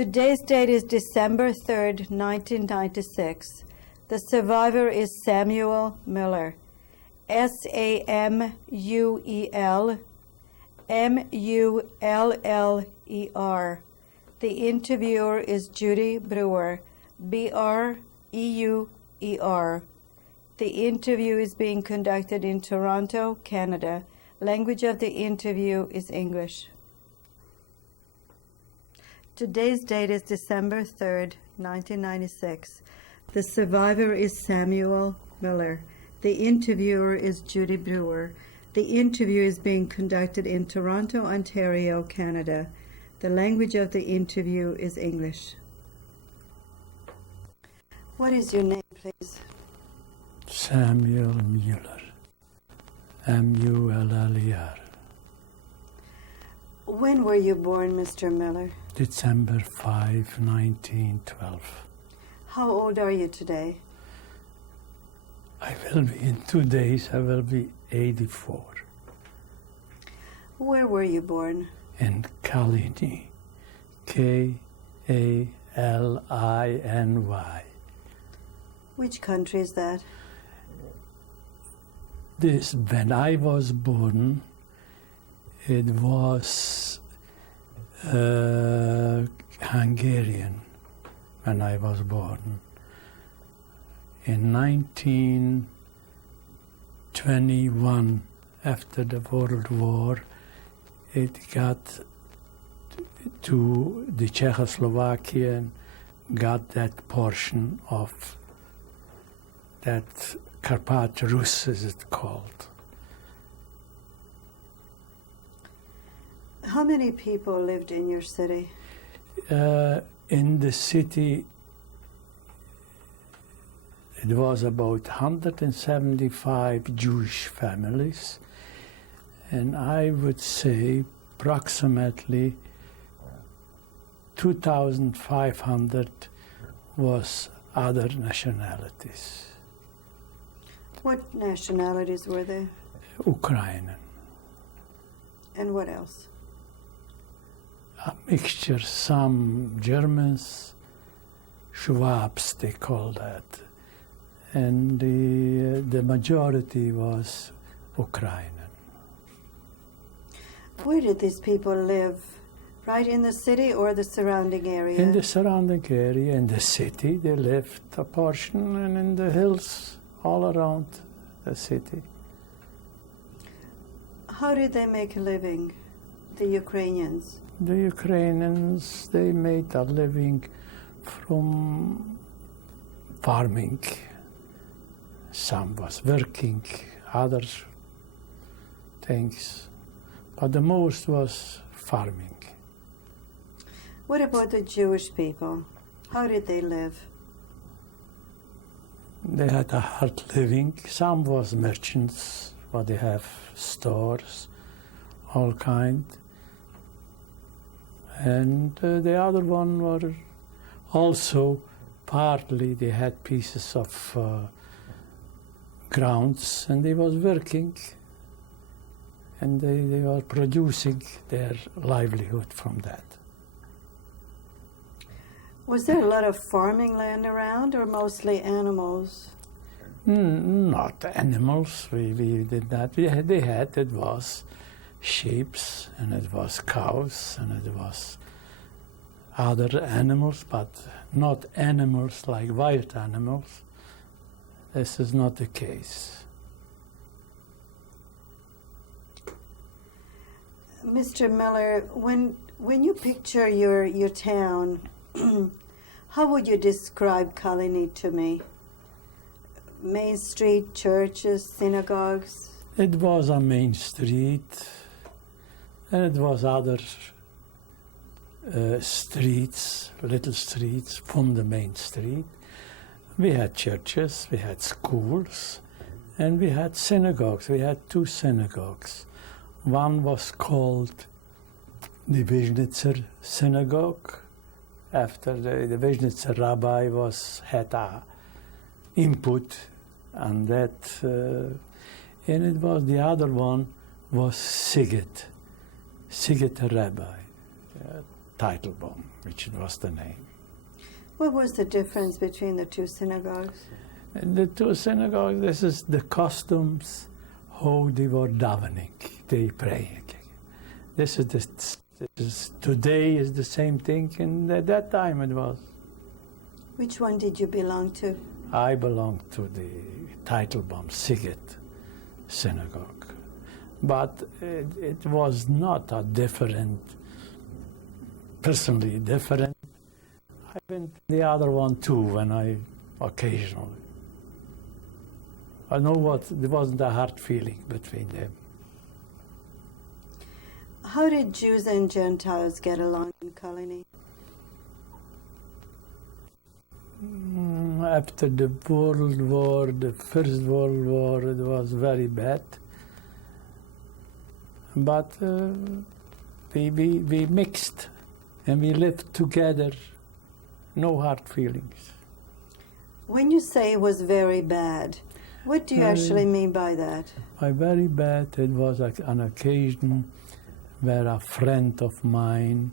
Today's date is December 3rd, 1996. The survivor is Samuel Muller. Samuel Muller. The interviewer is Judy Brewer, Breuer. The interview is being conducted in Toronto, Canada. Language of the interview is English. Today's date is December 3rd, 1996. The survivor is Samuel Muller. The interviewer is Judy Brewer. The interview is being conducted in Toronto, Ontario, Canada. The language of the interview is English. What is your name, please? Samuel Muller. M-U-L-L-E-R. When were you born, Mr. Muller? December 5, 1912. How old are you today? I will be, in 2 days, I will be 84. Where were you born? In Kaliny. K-A-L-I-N-Y. Which country is that? When I was born, it was Hungarian when I was born. In 1921, after the World War, it got to the Czechoslovakia, got that portion of that Carpat Rus, as it's called. How many people lived in your city? In the city, it was about 175 Jewish families, and I would say approximately 2,500 was other nationalities. What nationalities were there? Ukrainian. And what else? A mixture, some Germans, Schwabs they call that, and the majority was Ukrainian. Where did these people live? Right in the city or the surrounding area? In the surrounding area, in the city, they lived a portion, and in the hills all around the city. How did they make a living, the Ukrainians? The Ukrainians, they made a living from farming. Some was working, others things, but the most was farming. What about the Jewish people? How did they live? They had a hard living. Some was merchants, but they have stores, all kind. And the other one were also partly they had pieces of grounds, and they was working, and they were producing their livelihood from that. Was there a lot of farming land around, or mostly animals? Not animals. We did that. They had, it was sheep, and it was cows, and it was other animals, but not animals like wild animals. This is not the case. Mr. Muller, when you picture your town, how would you describe Kaliny to me? Main street, churches, synagogues? It was a main street, and it was other streets, little streets from the main street. We had churches, we had schools, and we had synagogues. We had 2 synagogues. One was called the Vizhnitzer Synagogue. After the Vizhnitzer rabbi had a input on that, and it was the other one was Sighet rabbi. Teitelbaum, which was the name. What was the difference between the two synagogues? And the two synagogues, this is the customs, how they were davening, they praying. Today is the same thing, and at that time it was. Which one did you belong to? I belong to the Teitelbaum Sighet synagogue, but it was not a different, personally different. I went to the other one too when I occasionally. I know there wasn't a hard feeling between them. How did Jews and Gentiles get along in Colony? After the World War, the First World War, it was very bad. But we mixed and we lived together, no hard feelings. When you say it was very bad, what do you actually mean by that? By very bad, it was an occasion where a friend of mine,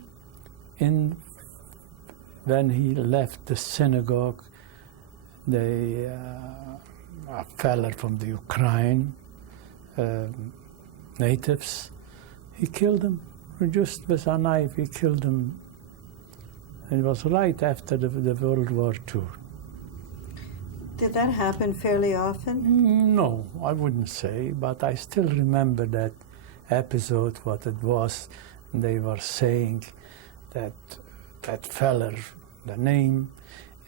when he left the synagogue, a fella from the Ukraine, natives, he killed him. Just with a knife, he killed him. It was right after the World War II. Did that happen fairly often? No, I wouldn't say, but I still remember that episode, what it was. They were saying that feller, the name,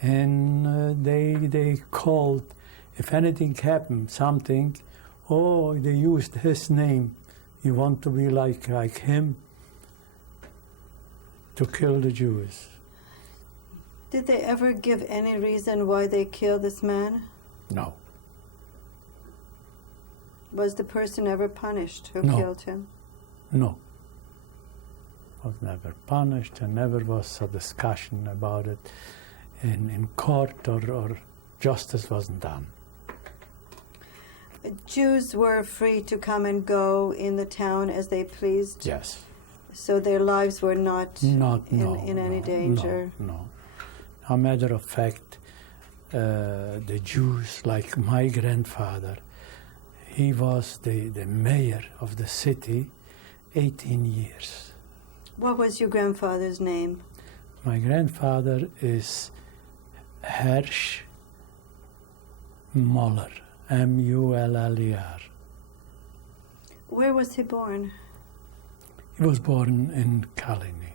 and they called, if anything happened, something, they used his name. You want to be like him, to kill the Jews. Did they ever give any reason why they killed this man? No. Was the person ever punished who No. killed him? No. Was never punished, and never was a discussion about it in court, or justice wasn't done. Jews were free to come and go in the town as they pleased? Yes. So their lives were not in any danger? No. A matter of fact, the Jews, like my grandfather, he was the mayor of the city 18 years. What was your grandfather's name? My grandfather is Hersch Muller, M-U-L-L-E-R. Where was he born? He was born in Colony.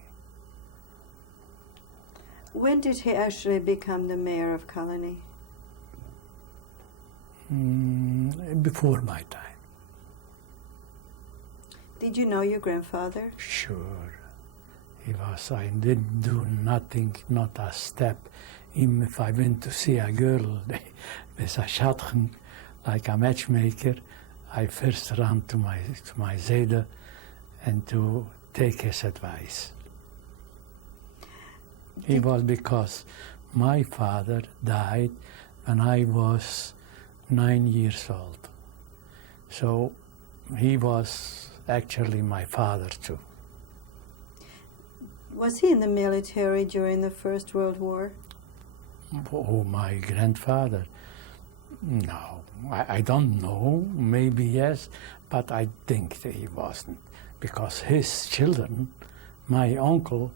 When did he actually become the mayor of Colony? Before my time. Did you know your grandfather? Sure. He was. I didn't do nothing, not a step. Even if I went to see a girl with a shotgun, like a matchmaker, I first ran to my zeder and to take his advice. It was because my father died when I was 9 years old. So he was actually my father too. Was he in the military during the First World War? Oh, my grandfather? No, I don't know. Maybe yes, but I think that he wasn't. Because his children, my uncle,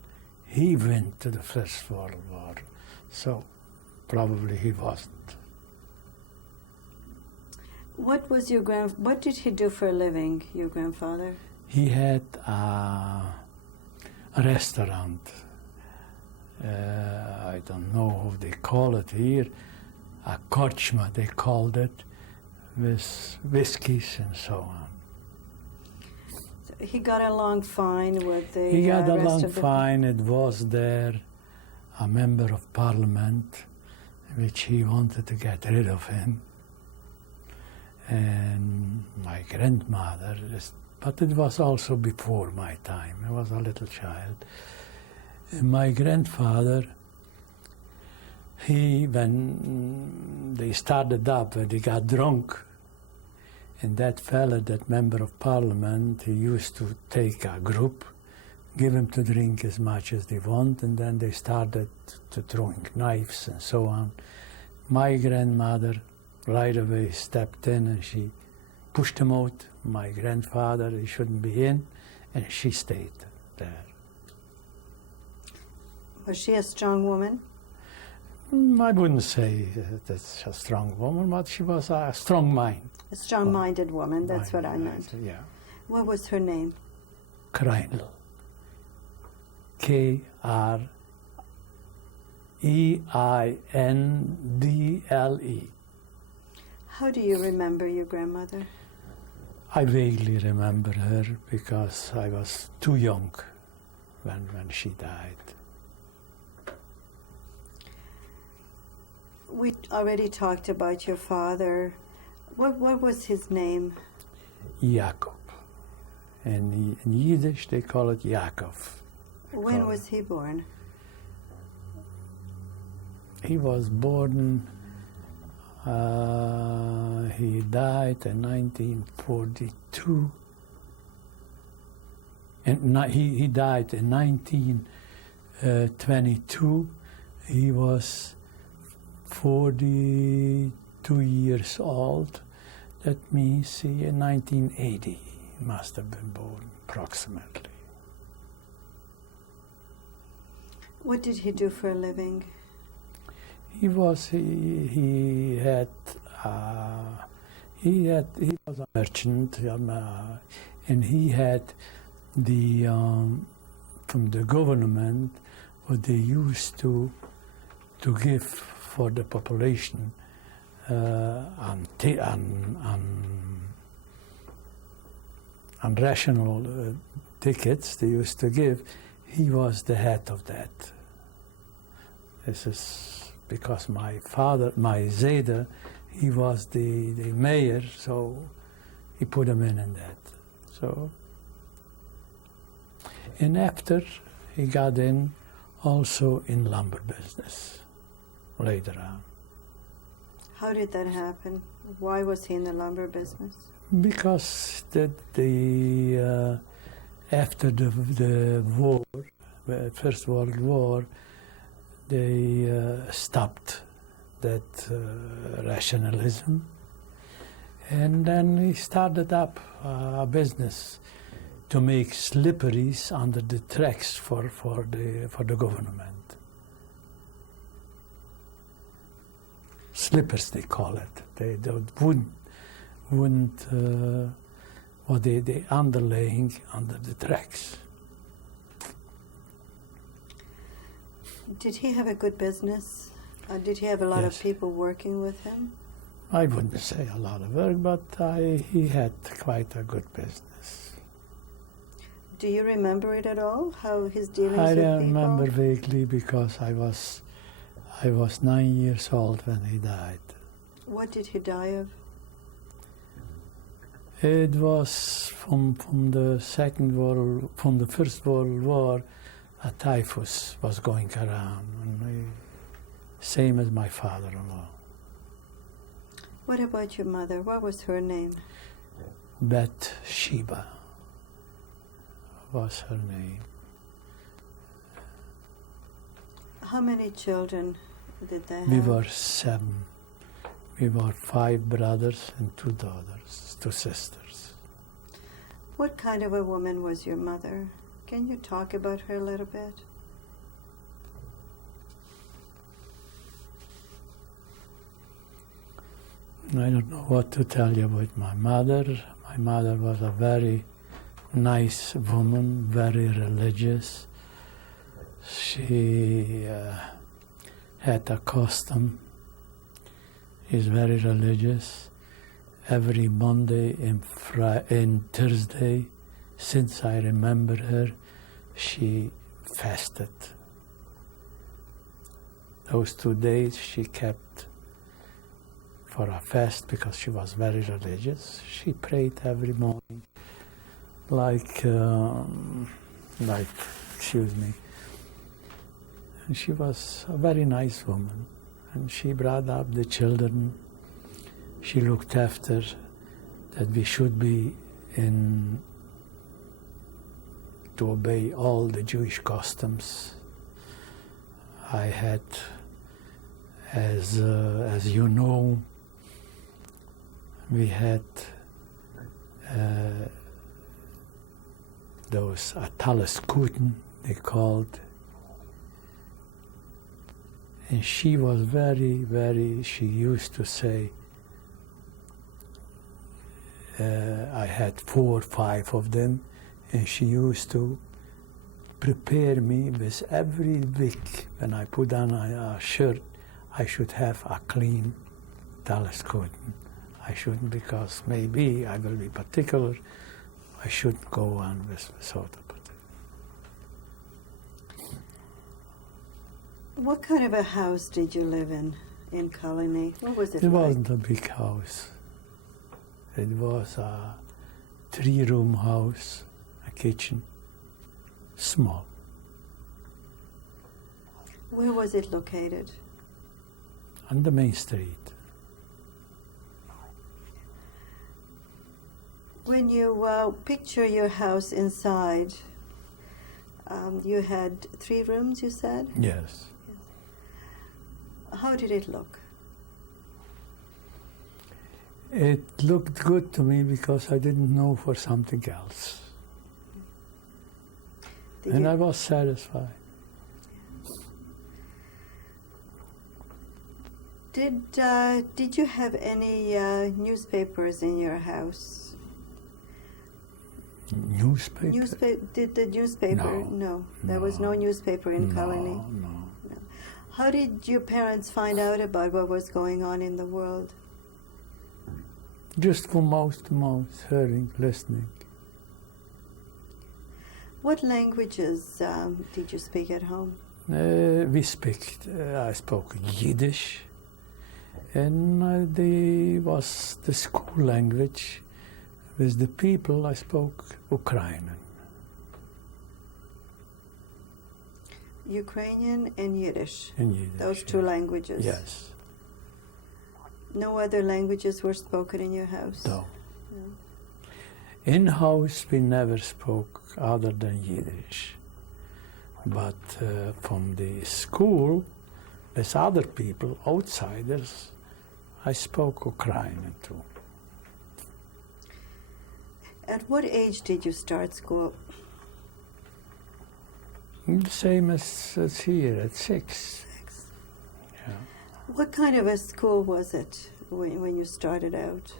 he went to the First World War. So probably he wasn't. What did he do for a living, your grandfather? He had a restaurant. I don't know how they call it here. A korchma, they called it, with whiskeys and so on. He got along fine with the He got rest along of the... fine. It was there a member of parliament, which he wanted to get rid of him. And my grandmother, but it was also before my time. I was a little child. And my grandfather, when they started up, when he got drunk, and that fella, that member of parliament, he used to take a group, give them to drink as much as they want, and then they started to throwing knives and so on. My grandmother right away stepped in and she pushed him out. My grandfather, he shouldn't be in, and she stayed there. Was she a strong woman? I wouldn't say that's a strong woman, but she was a strong mind. A strong-minded woman, that's what I meant. Yeah. What was her name? Kreinl. Kreinddle. How do you remember your grandmother? I vaguely remember her because I was too young when she died. We already talked about your father. What was his name? Jakob. In Yiddish they call it Yaakov. When was he born? He was born, he died in 1942. And he died in 1922. He was 42 years old. That means in 1980 he must have been born, approximately. What did he do for a living? He was a merchant, and he had from the government what they used to give for the population on rational tickets they used to give. He was the head of that. This is because my father, my Zeder, he was the mayor, so he put him in that. So, and after he got in also in lumber business later on. How did that happen? Why was he in the lumber business? Because after the war, First World War, they stopped that rationalism, and then he started up a business to make slipperies under the tracks for the government. Slippers they call it. They wouldn't or they underlaying under the tracks. Did he have a good business? Did he have a lot of people working with him? I wouldn't say a lot of work, but he had quite a good business. Do you remember it at all? How his dealings with people? I remember vaguely because I was 9 years old when he died. What did he die of? It was from the First World War. A typhus was going around, and same as my father-in-law. What about your mother? What was her name? Bathsheba was her name. How many children did they have? We were 7. We were 5 brothers and 2 daughters, 2 sisters. What kind of a woman was your mother? Can you talk about her a little bit? I don't know what to tell you about my mother. My mother was a very nice woman, very religious. She had a custom. She's very religious. Every Monday and Thursday, since I remember her, she fasted. Those 2 days she kept for a fast because she was very religious. She prayed every morning, excuse me. And she was a very nice woman. And she brought up the children. She looked after that we should be in to obey all the Jewish customs. I had, as you know, we had those Atalas-Kuten, they called, and she was she used to say, I had 4 or 5 of them, and she used to prepare me with every week when I put on a shirt, I should have a clean Talas-Kuten. I shouldn't, because maybe I will be particular, I shouldn't go on without a particular. What kind of a house did you live in Colony? What was it It like? wasn't a big house. It was a 3-room house, a kitchen, small. Where was it located? On the main street. When you picture your house inside, you had 3 rooms, you said? Yes. How did it look? It looked good to me because I didn't know for something else. And I was satisfied. Did you have any newspapers in your house? Newspaper? Did the newspaper? No. There was no newspaper in Colony. No. How did your parents find out about what was going on in the world? Just from mouth to mouth, hearing, listening. What languages did you speak at home? I spoke Yiddish, and was the school language. With the people, I spoke Ukrainian. Ukrainian and Yiddish. And Yiddish. Those 2 languages. Yes. No other languages were spoken in your house? No. In-house, we never spoke other than Yiddish. But from the school, with other people, outsiders, I spoke Ukrainian too. At what age did you start school? The same as here, at 6. Yeah. What kind of a school was it when you started out?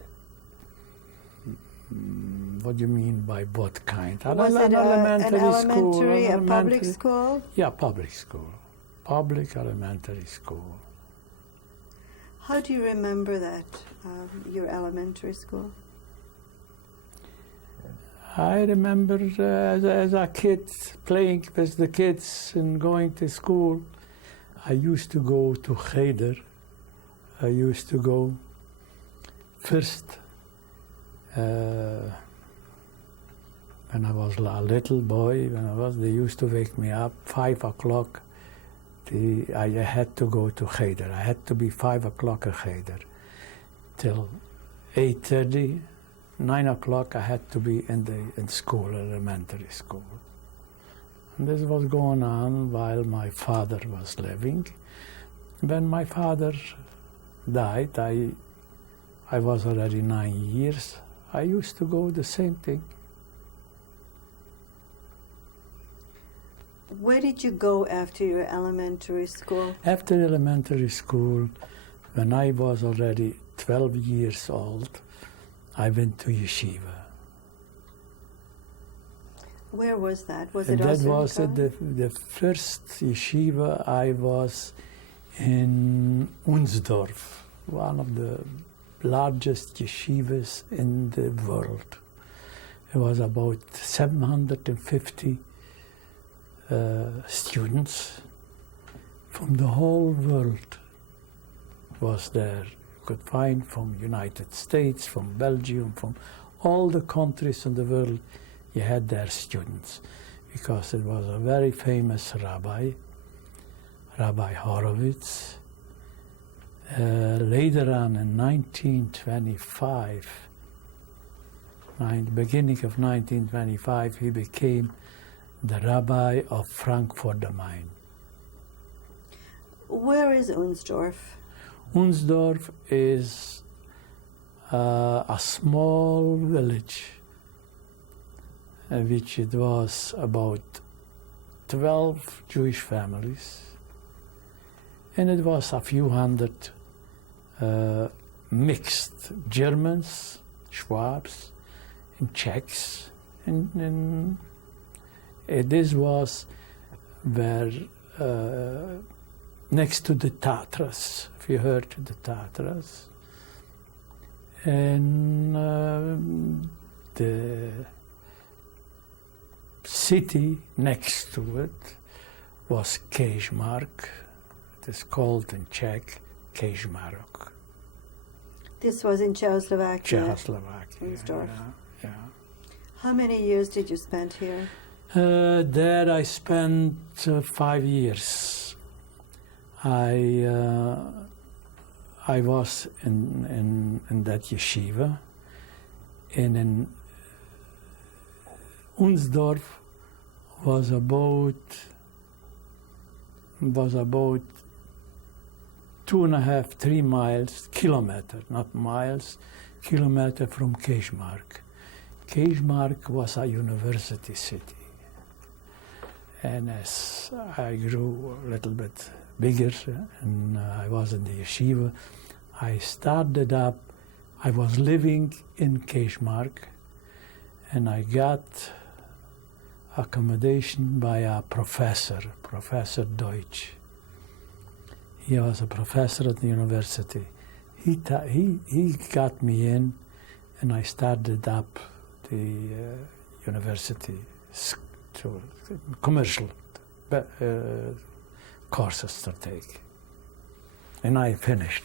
What do you mean by what kind? Was it an elementary, a public school? Yeah, public school. Public elementary school. How do you remember that, your elementary school? I remember as a kid playing with the kids and going to school. I used to go to Cheder. I used to go first when I was a little boy. They used to wake me up 5 o'clock. I had to go to Cheder. I had to be 5 o'clock at Cheder till 8:30. 9 o'clock I had to be in school, elementary school. And this was going on while my father was living. When my father died, I was already 9 years. I used to go the same thing. Where did you go after your elementary school? After elementary school, when I was already 12 years old, I went to yeshiva. Where was that? Was And it that also was in Colony? the first yeshiva. I was in Unsdorf, one of the largest yeshivas in the world. It was about 750 students from the whole world was there. You could find from United States, from Belgium, from all the countries in the world. You had their students, because it was a very famous rabbi, Rabbi Horowitz. Later on in 1925, beginning of 1925, he became the rabbi of Frankfurt am Main. Where is Unsdorf? Unsdorf is a small village, which it was about 12 Jewish families, and it was a few hundred mixed Germans, Schwabs, and Czechs, and this was where next to the Tatras, if you heard the Tatras, and the city next to it was Kežmark. It is called in Czech Kežmarok. This was in Czechoslovakia. Czechoslovakia. Unsdorf. Yeah. How many years did you spend here? There I spent 5 years. I was in that yeshiva, and in Unsdorf was about 2.5, 3 miles, kilometer, not miles, kilometer from Kežmark. Kežmark was a university city. And as I grew a little bit bigger and I was in the yeshiva, I was living in Kežmark, and I got accommodation by a professor, Professor Deutsch. He was a professor at the university. He got me in, and I started up the university commercial courses to take, and I finished.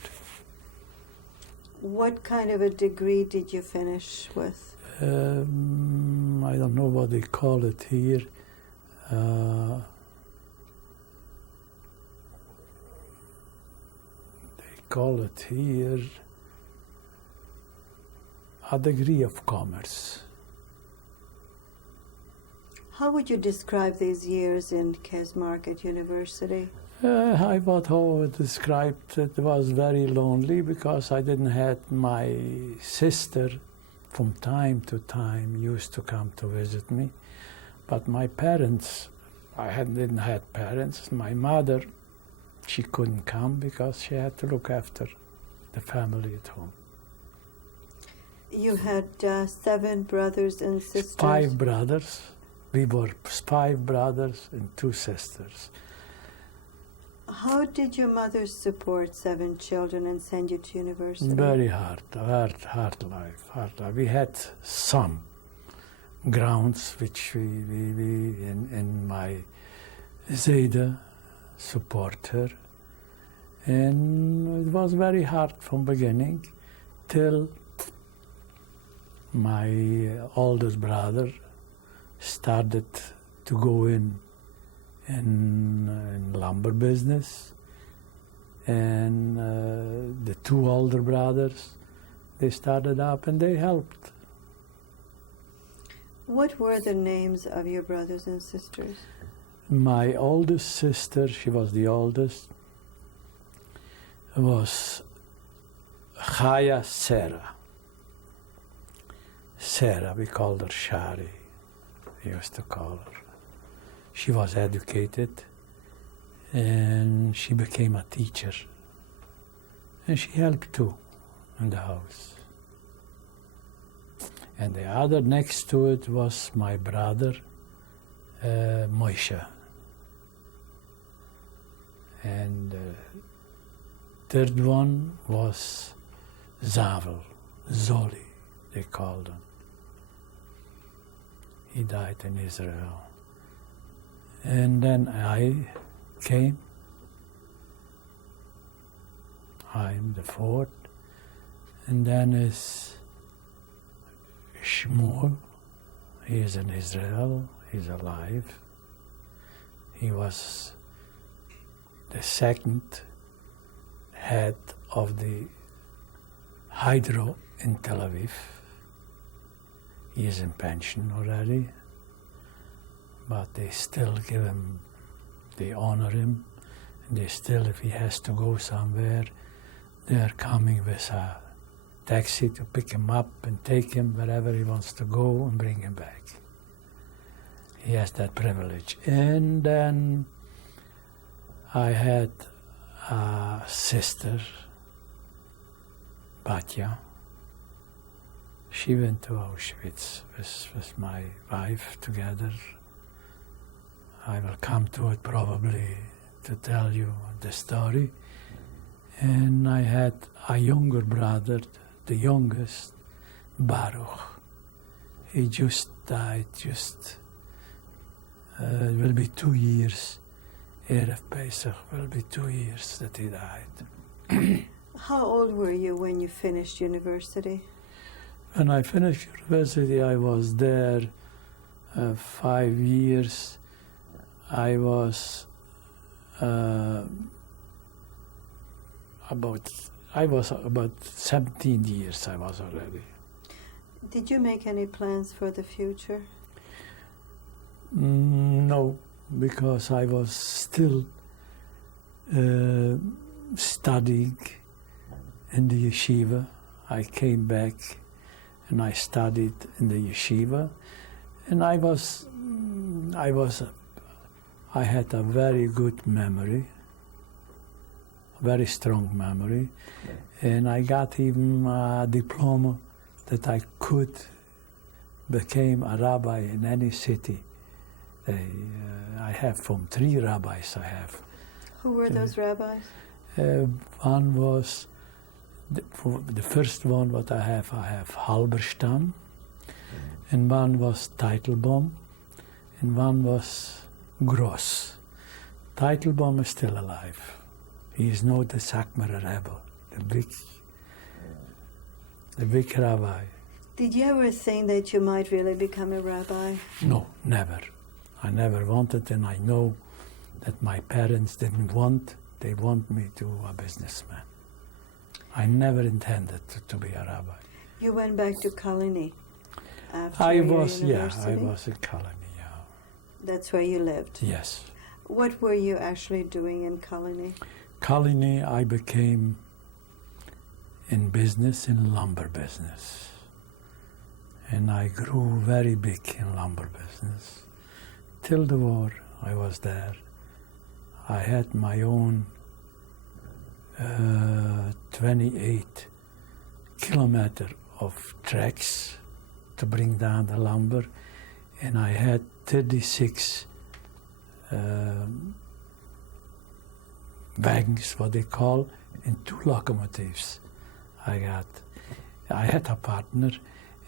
What kind of a degree did you finish with? I don't know what they call it here. They call it here a degree of commerce. How would you describe these years in Kežmark at university? I thought how it described it was very lonely because I didn't have my sister from time to time used to come to visit me. But my parents, didn't have parents. My mother, she couldn't come because she had to look after the family at home. You had 7 brothers and sisters? 5 brothers. We were 5 brothers and 2 sisters. How did your mother support 7 children and send you to university? Very hard life. We had some grounds which we in my Zayda support her, and it was very hard from beginning till my oldest brother started to go in lumber business, and the 2 older brothers, they started up and they helped. What were the names of your brothers and sisters? My oldest sister, she was the oldest, was Chaya Sarah. Sarah, we called her Shari, we used to call her. She was educated, and she became a teacher. And she helped too in the house. And the other next to it was my brother, Moshe. And the third one was Zavel, Zoli, they called him. He died in Israel. And then I came. I'm the 4th. And then is Shmuel. He is in Israel. He's alive. He was the 2nd head of the hydro in Tel Aviv. He is in pension already. but they still give him, they honor him, and they still, if he has to go somewhere, they're coming with a taxi to pick him up and take him wherever he wants to go and bring him back. He has that privilege. And then I had a sister, Batya. She went to Auschwitz with my wife together. I will come to it probably to tell you the story. And I had a younger brother, the youngest, Baruch. He just died, it will be 2 years. Erev Pesach will be 2 years that he died. How old were you when you finished university? When I finished university, I was there 5 years. I was about 17 years I was already. Did you make any plans for the future? No, because I was still studying in the yeshiva. I came back and I studied in the yeshiva, and I had a very good memory, very strong memory, and I got even a diploma that I could become a rabbi in any city. I have from 3 rabbis I have. Who were those rabbis? One was, the first one what I have Halberstam, and one was Teitelbaum, and one was Gross. Teitelbaum is still alive. He is not the Sakmarer Rebbe, the big rabbi. Did you ever think that you might really become a rabbi? No, never. I never wanted, and I know that my parents didn't want. They want me to be a businessman. I never intended to be a rabbi. You went back to Kalini after I your was in Kalani, yeah. That's where you lived? Yes. What were you actually doing in Kalini? Kalini, I became in business, in lumber business. And I grew very big in lumber business. Till the war, I was there. I had my own 28 kilometer of tracks to bring down the lumber, and I had 36 wagons, what they call, and 2 locomotives. I had a partner,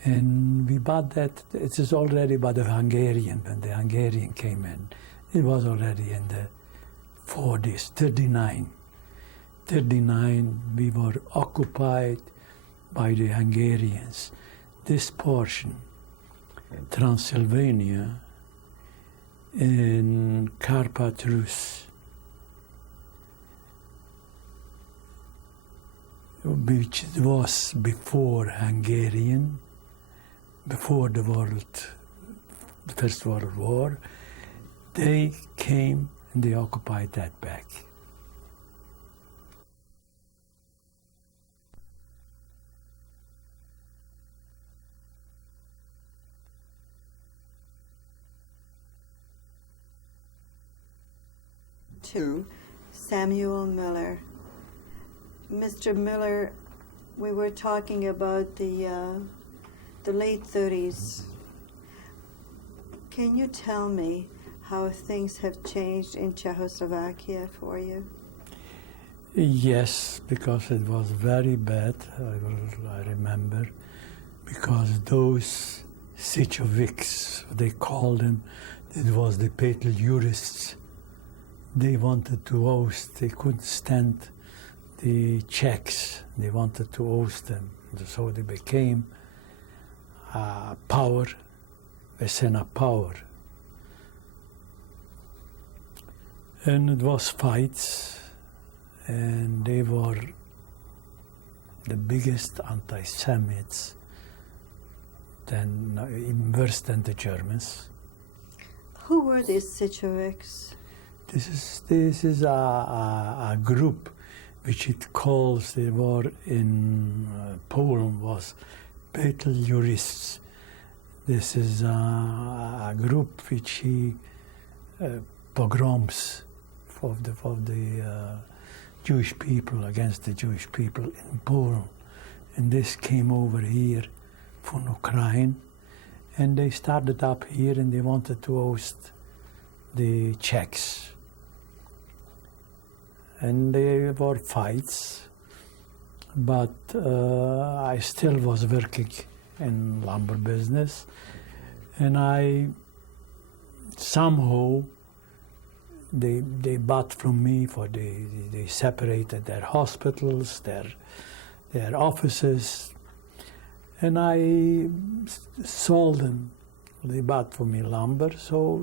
and we bought that. It is already by the Hungarian, when the Hungarian came in. It was already in the 40s, 39. 39, we were occupied by the Hungarians. This portion, Transylvania and Carpat Rus, which was before Hungarian, before the First World War, they came and they occupied that back. To Samuel Muller. Mr. Muller, we were talking about the late 30s. Can you tell me how things have changed in Czechoslovakia for you? Yes, because it was very bad, I remember, because those Sichoviks, they called them, it was the Petel jurists. They wanted to oust, they couldn't stand the Czechs, they wanted to oust them. So they became a power within a power. And it was fights, and they were the biggest anti-Semites, even worse than the Germans. Who were these Situics? This is a group which it calls, the war in Poland was battle jurists. This is a group which pogroms for the Jewish people, against the Jewish people in Poland. And this came over here from Ukraine, and they started up here and they wanted to host the Czechs. And there were fights, but I still was working in lumber business, and I somehow they bought from me for they separated their hospitals, their offices, and I sold them. They bought for me lumber, so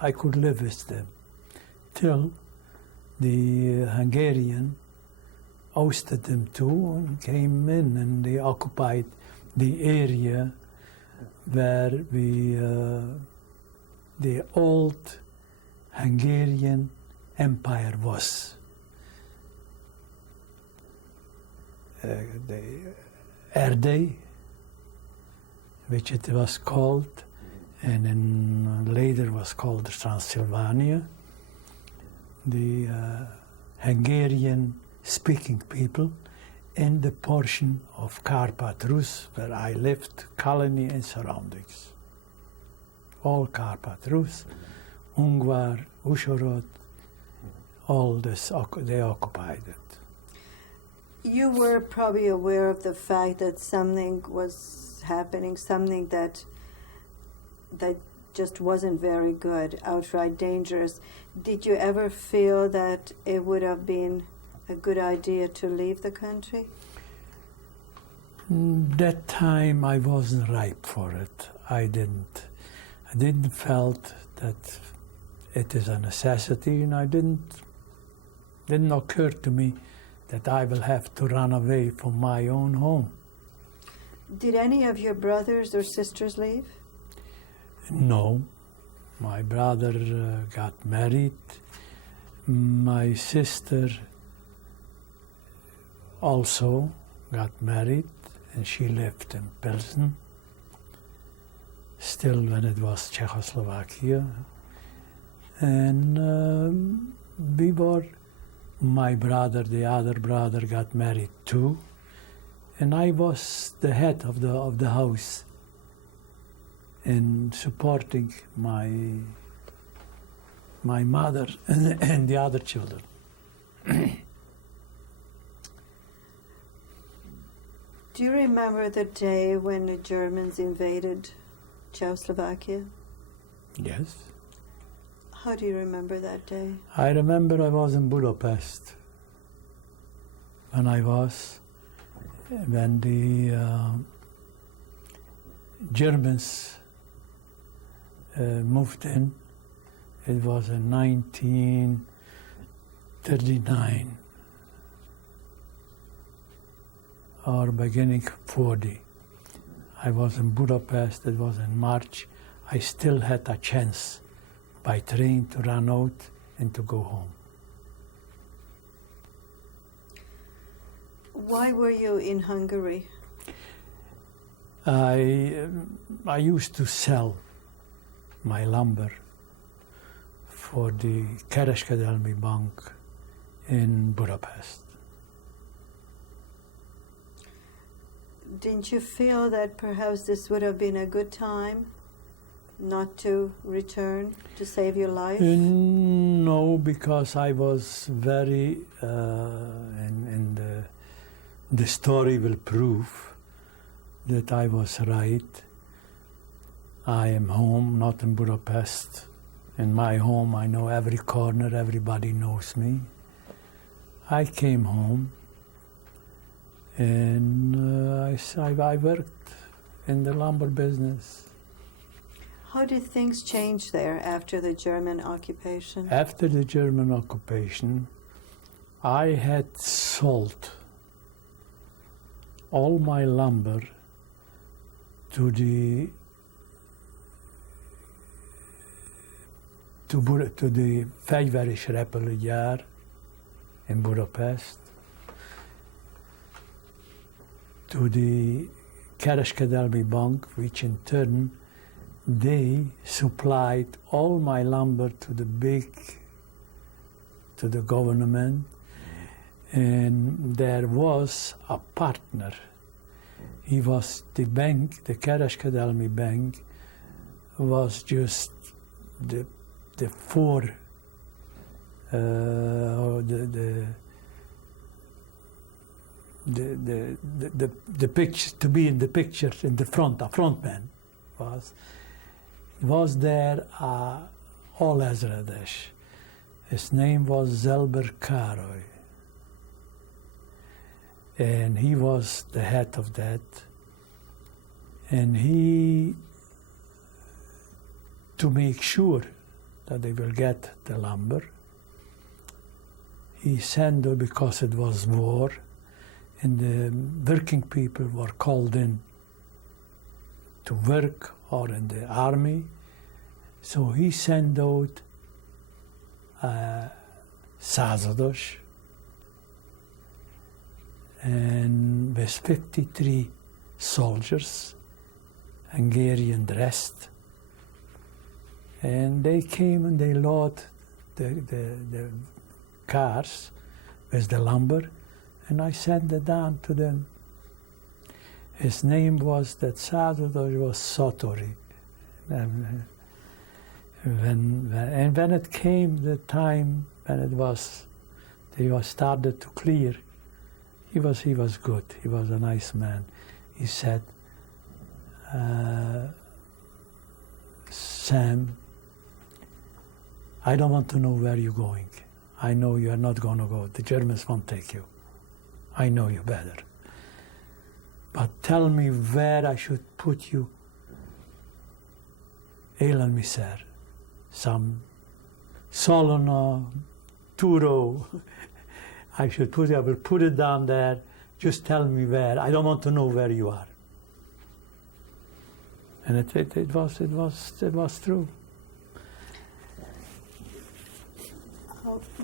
I could live with them till the Hungarian ousted them too and came in, and they occupied the area where the old Hungarian Empire was. The Erdély, which it was called, and then later was called Transylvania. The Hungarian-speaking people, and the portion of Carpat Rus where I lived, Kalani and surroundings. All Carpat Rus, Ungvar, Uzhhorod, all this, they occupied it. You were probably aware of the fact that something was happening, something that just wasn't very good, outright dangerous. Did you ever feel that it would have been a good idea to leave the country? That time I wasn't ripe for it. I didn't felt that it is a necessity, and I didn't occur to me that I will have to run away from my own home. Did any of your brothers or sisters leave? No. My brother got married. My sister also got married, and she lived in Pilsen, still when it was Czechoslovakia. And my brother, the other brother, got married too, and I was the head of the house in supporting my mother and the other children. Do you remember the day when the Germans invaded Czechoslovakia? Yes. How do you remember that day? I remember I was in Budapest when the Germans moved in. It was in 1939 or beginning 40. I was in Budapest. It was in March. I still had a chance by train to run out and to go home. Why were you in Hungary? I used to sell my lumber for the Kereskedelmi Bank in Budapest. Didn't you feel that perhaps this would have been a good time not to return to save your life? No, because I was very, and the story will prove that I was right. I am home, not in Budapest. In my home, I know every corner, everybody knows me. I came home, and I worked in the lumber business. How did things change there after the German occupation? After the German occupation, I had sold all my lumber to the to the fegyveres repülőgyár in Budapest, to the Kereskedelmi Bank, which in turn they supplied all my lumber to the government, and there was a partner. He was the bank, the Kereskedelmi Bank, was just the picture, to be in the picture in the front, a front man was there alezredes. His name was Zelber Károly, and he was the head of that, and he, to make sure that they will get the lumber, he sent, because it was war, and the working people were called in to work or in the army, so he sent out százados, and with 53 soldiers, Hungarian dressed, and they came and they load the cars with the lumber, and I sent it down to them. His name was, that százados was Satori. And when it came the time when they was started to clear, he was good. He was a nice man. He said, Sam, I don't want to know where you're going. I know you are not going to go. The Germans won't take you. I know you better. But tell me where I should put you. Élelmiszer, some Solona, Turo. I will put it down there. Just tell me where. I don't want to know where you are. And it was true.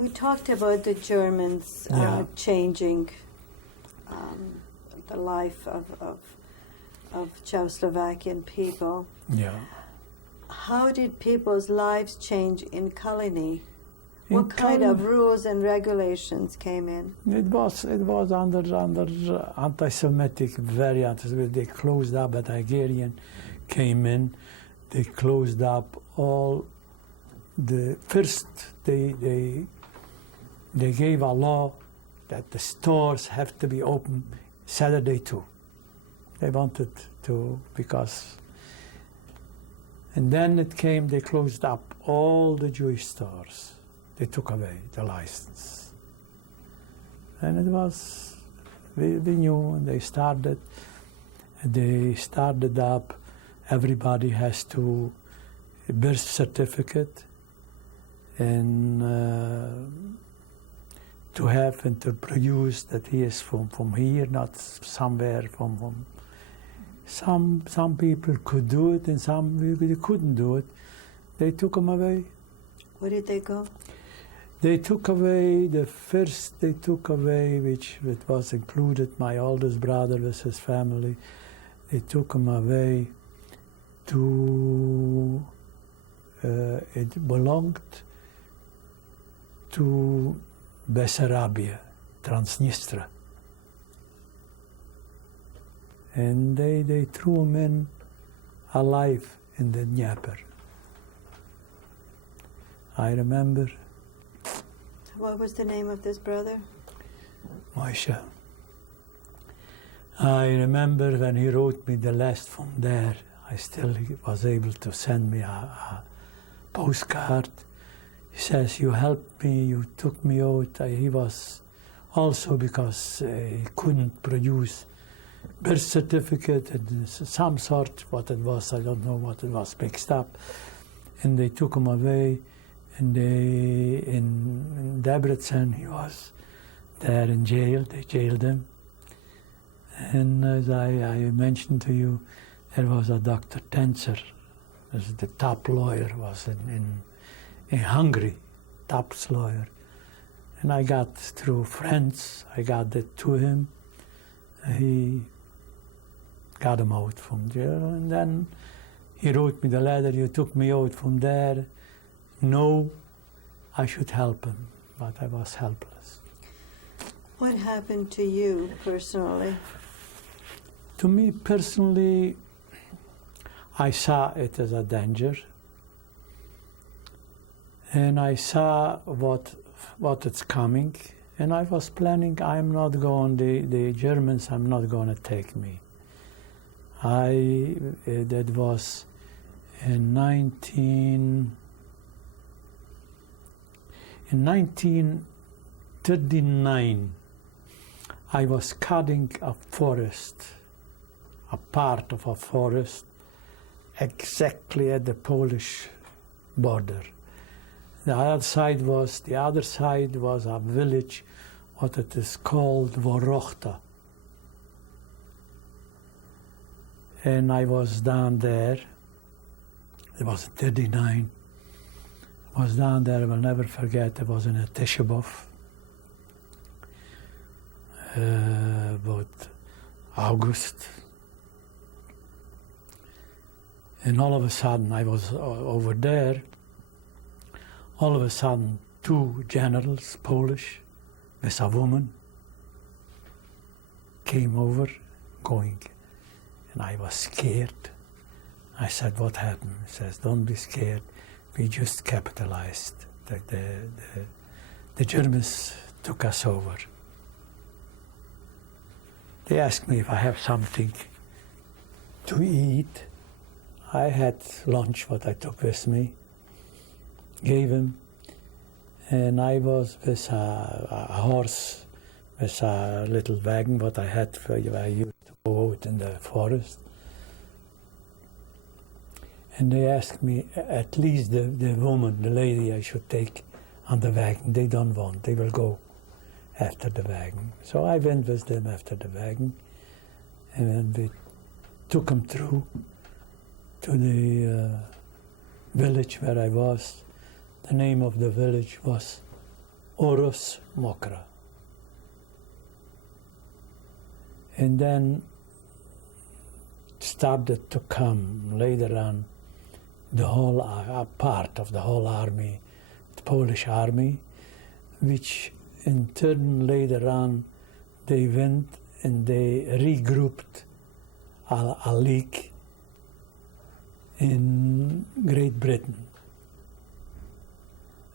We talked about the Germans changing the life of Czechoslovakian people. Yeah. How did people's lives change in Kalini? What kind of rules and regulations came in? It was under anti-Semitic, very anti-Semitic. They closed up, but Hungarian came in. They closed up all the first. They gave a law that the stores have to be open Saturday too. They wanted to, because. And then it came. They closed up all the Jewish stores. They took away the license. And it was, we knew, and they started up, everybody has to, birth certificate, and to have and to produce that he is from here, not somewhere from some people could do it, and some people couldn't do it. They took them away. Where did they go? They took away, which it was included, my oldest brother with his family. They took him away to, it belonged to Bessarabia, Transnistria. And they threw him in alive in the Dnieper. I remember. What was the name of this brother? Moshe. I remember when he wrote me the last from there, I still was able to send me a postcard. He says, you helped me, you took me out. He was also, because he couldn't produce birth certificate and some sort, what it was, I don't know what it was, mixed up. And they took him away. And in Debrecen, he was there in jail. They jailed him. And as I mentioned to you, there was a Dr. Tenzer, was the top lawyer, was a hungry tax lawyer. And I got through friends, I got it to him. He got him out from jail, and then he wrote me the letter, you took me out from there. No, I should help him, but I was helpless. What happened to you personally? To me personally, I saw it as a danger, and I saw what it's coming, and I was planning, I'm not going, the Germans, I'm not going to take me. That was in 1939, I was cutting a forest, a part of a forest, exactly at the Polish border. The other side was a village, what it is called Worochta. And I was down there, it was 39, I was down there, I will never forget, I was in a Teshebov, about August. And all of a sudden, I was over there, all of a sudden, two generals, Polish, with a woman, came over, going, and I was scared. I said, what happened? He says, don't be scared, we just capitalized. The Germans took us over. They asked me if I have something to eat. I had lunch, what I took with me, gave him, and I was with a horse, with a little wagon, what I had for I used to go out in the forest. And they asked me, at least the woman, the lady I should take on the wagon. They don't want, they will go after the wagon. So I went with them after the wagon, and we took them through to the village where I was. The name of the village was Oros Mokra. And then started to come later on the whole part of the whole army, the Polish army, which in turn later on they went and they regrouped a league in Great Britain.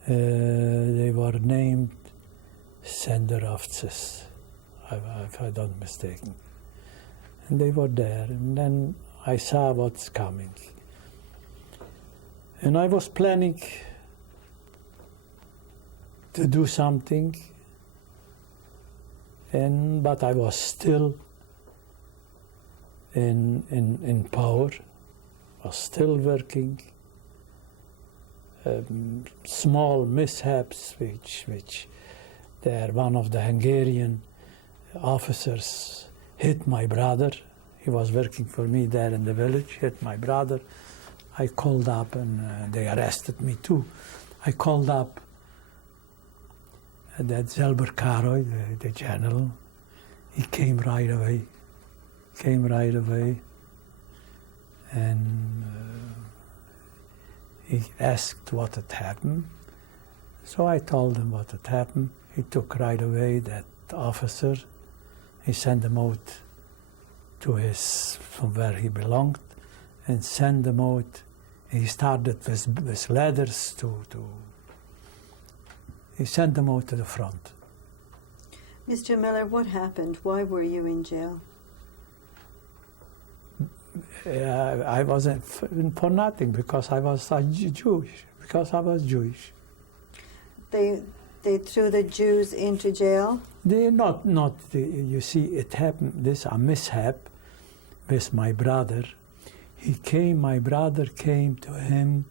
They were named Senderovces, if I'm not mistaken. And they were there, and then I saw what's coming. And I was planning to do something, but I was still in power, was still working. Small mishaps, which there, one of the Hungarian officers hit my brother. He was working for me there in the village, hit my brother. I called up and they arrested me too. I called up that Zelber Karoy, the general. He came right away, and he asked what had happened. So I told him what had happened. He took right away that officer. He sent him out to from where he belonged, and sent him out. He started with ladders he sent them out to the front. Mr. Muller, what happened? Why were you in jail? I wasn't for nothing, because I was Jewish. They threw the Jews into jail? They you see, it happened, a mishap with my brother. My brother came to him.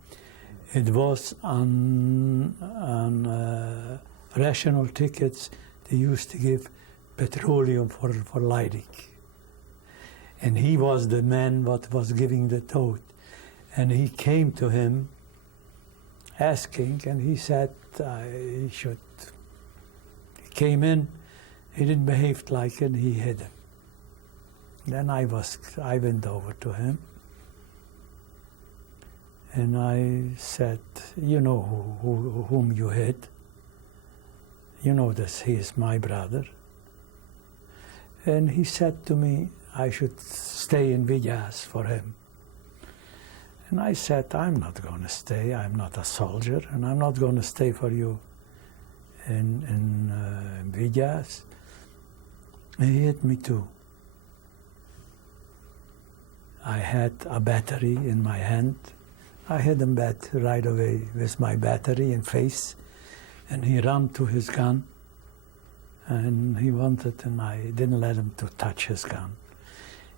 It was on rational tickets. They used to give petroleum for lighting. And he was the man what was giving the tote. And he came to him asking, and he said he should. He came in, he didn't behave like it, he hit him. Then I went over to him, and I said, you know whom you hit. You know this, he is my brother. And he said to me, I should stay in Villas for him. And I said, I'm not going to stay, I'm not a soldier, and I'm not going to stay for you in Villas. And he hit me too. I had a battery in my hand. I hit him back right away with my battery in face, and he ran to his gun, and he wanted, and I didn't let him to touch his gun.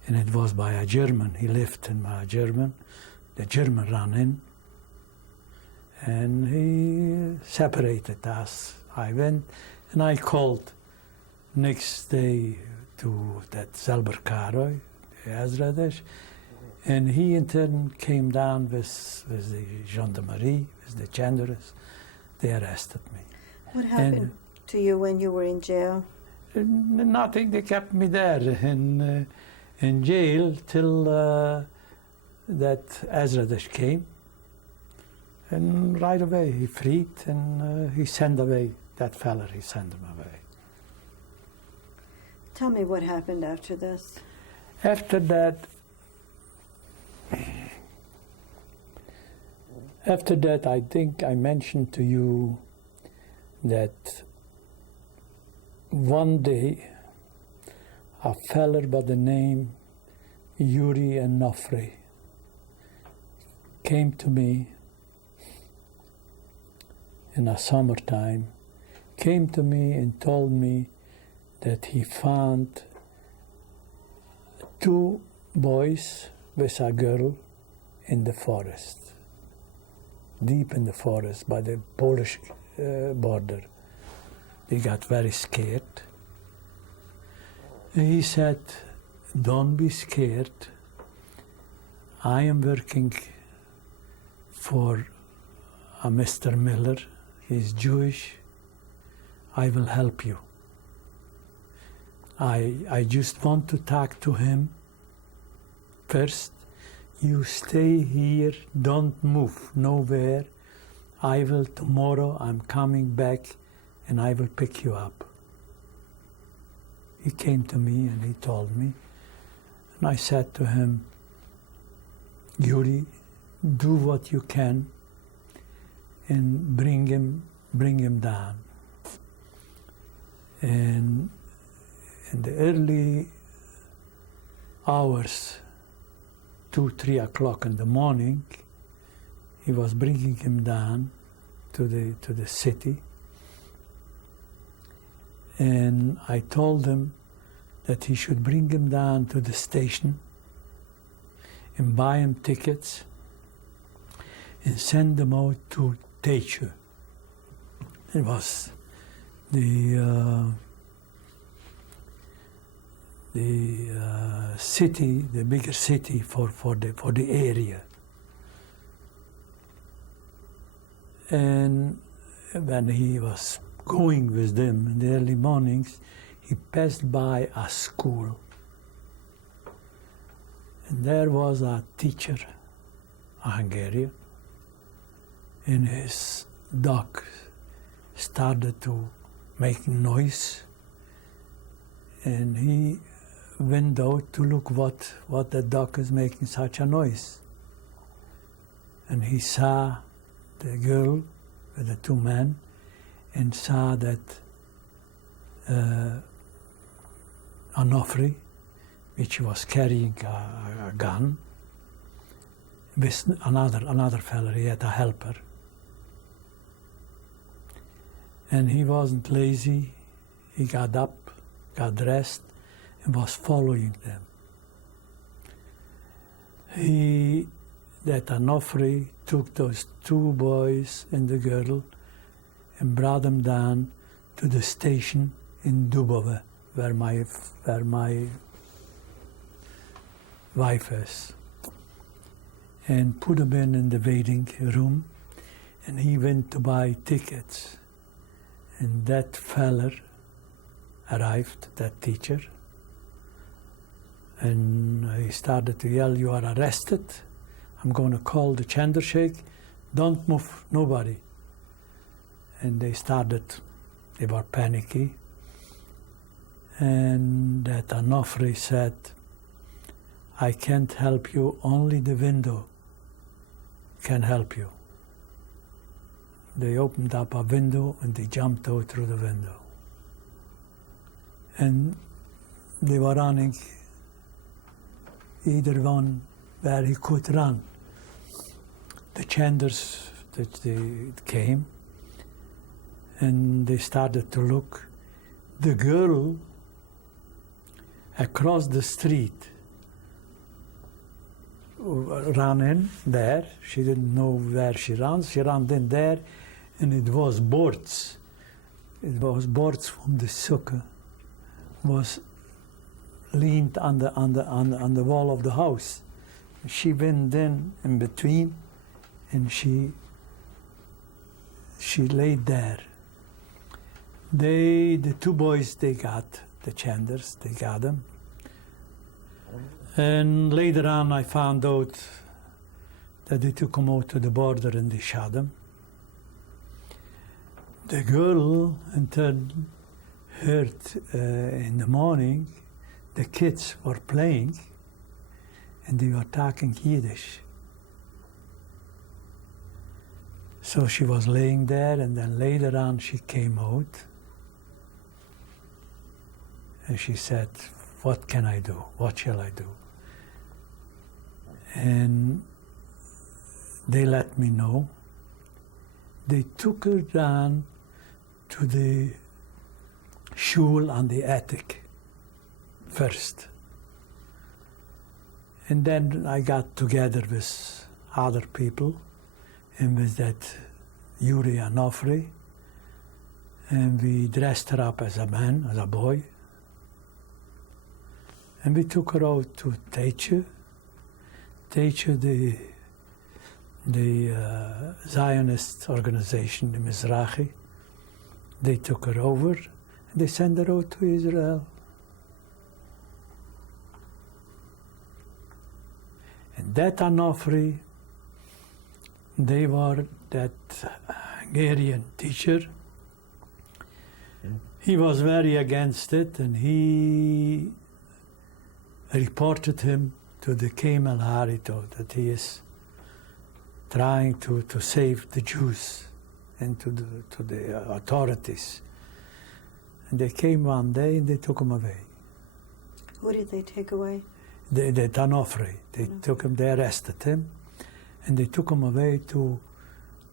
And it was by a German. He lived in a German. The German ran in, and he separated us. I went, and I called next day to that Zelber Karoy, the Ezredes, and he in turn came down with the gendarmerie, with the generals. They arrested me. What happened to you when you were in jail? Nothing. They kept me there in jail till that Ezredes came, and right away he freed, and he sent away that fella. He sent him away. Tell me what happened after this. After that, I think I mentioned to you that one day a feller by the name Yuri and Nofre came to me in a summertime, came to me and told me that he found two boys with a girl in the forest, deep in the forest by the Polish border. They got very scared. He said, don't be scared. I am working for a Mr. Muller. He's Jewish. I will help you. I just want to talk to him first. You stay here, don't move nowhere. I will tomorrow, I'm coming back and I will pick you up. He came to me and he told me, and I said to him, Yuri, do what you can and bring him down. And in the early hours, 2-3 o'clock in the morning, he was bringing him down to the city, and I told him that he should bring him down to the station and buy him tickets and send them out to Teichu. It was the city, the bigger city for the area. And when he was going with them in the early mornings, he passed by a school. And there was a teacher, a Hungarian, and his dog started to make noise. And he went out to look what the dog is making such a noise. And he saw the girl with the two men and saw that Onofre, which was carrying a gun, with another fella, he had a helper. And he wasn't lazy, he got up, got dressed, and was following them. That Onofre took those two boys and the girl and brought them down to the station in Dubove, where my wife is, and put them in the waiting room and he went to buy tickets. And that feller arrived, that teacher, and he started to yell, "You are arrested. I'm going to call the Chandrashekh. Don't move, nobody." And they were panicky. And that Onofre said, "I can't help you, only the window can help you." They opened up a window and they jumped out through the window. And they were running, either one where he could run. The Chanders, they came and they started to look. The girl across the street ran in there. She didn't know where she ran. She ran in there, and it was boards. It was boards from the sukkah. Was leaned on the wall of the house. She went in between, and she laid there. The two boys, they got the Chanders, they got them. And later on, I found out that they took them out to the border and they shot them. The girl, until heard in the morning, the kids were playing and they were talking Yiddish. So she was laying there, and then later on she came out and she said, "What can I do? What shall I do?" And they let me know. They took her down to the shul on the attic first. And then I got together with other people and with that Yuri Onofre, and we dressed her up as a man, as a boy. And we took her out to Teitje, the Zionist organization, the Mizrahi. They took her over and they sent her out to Israel. And that Onofre, they were that Hungarian teacher. He was very against it, and he reported him to the Kemal Harito, that he is trying to save the Jews, and to the authorities. And they came one day and they took him away. Who did they take away? The Onofre. They took him, they arrested him, and they took him away to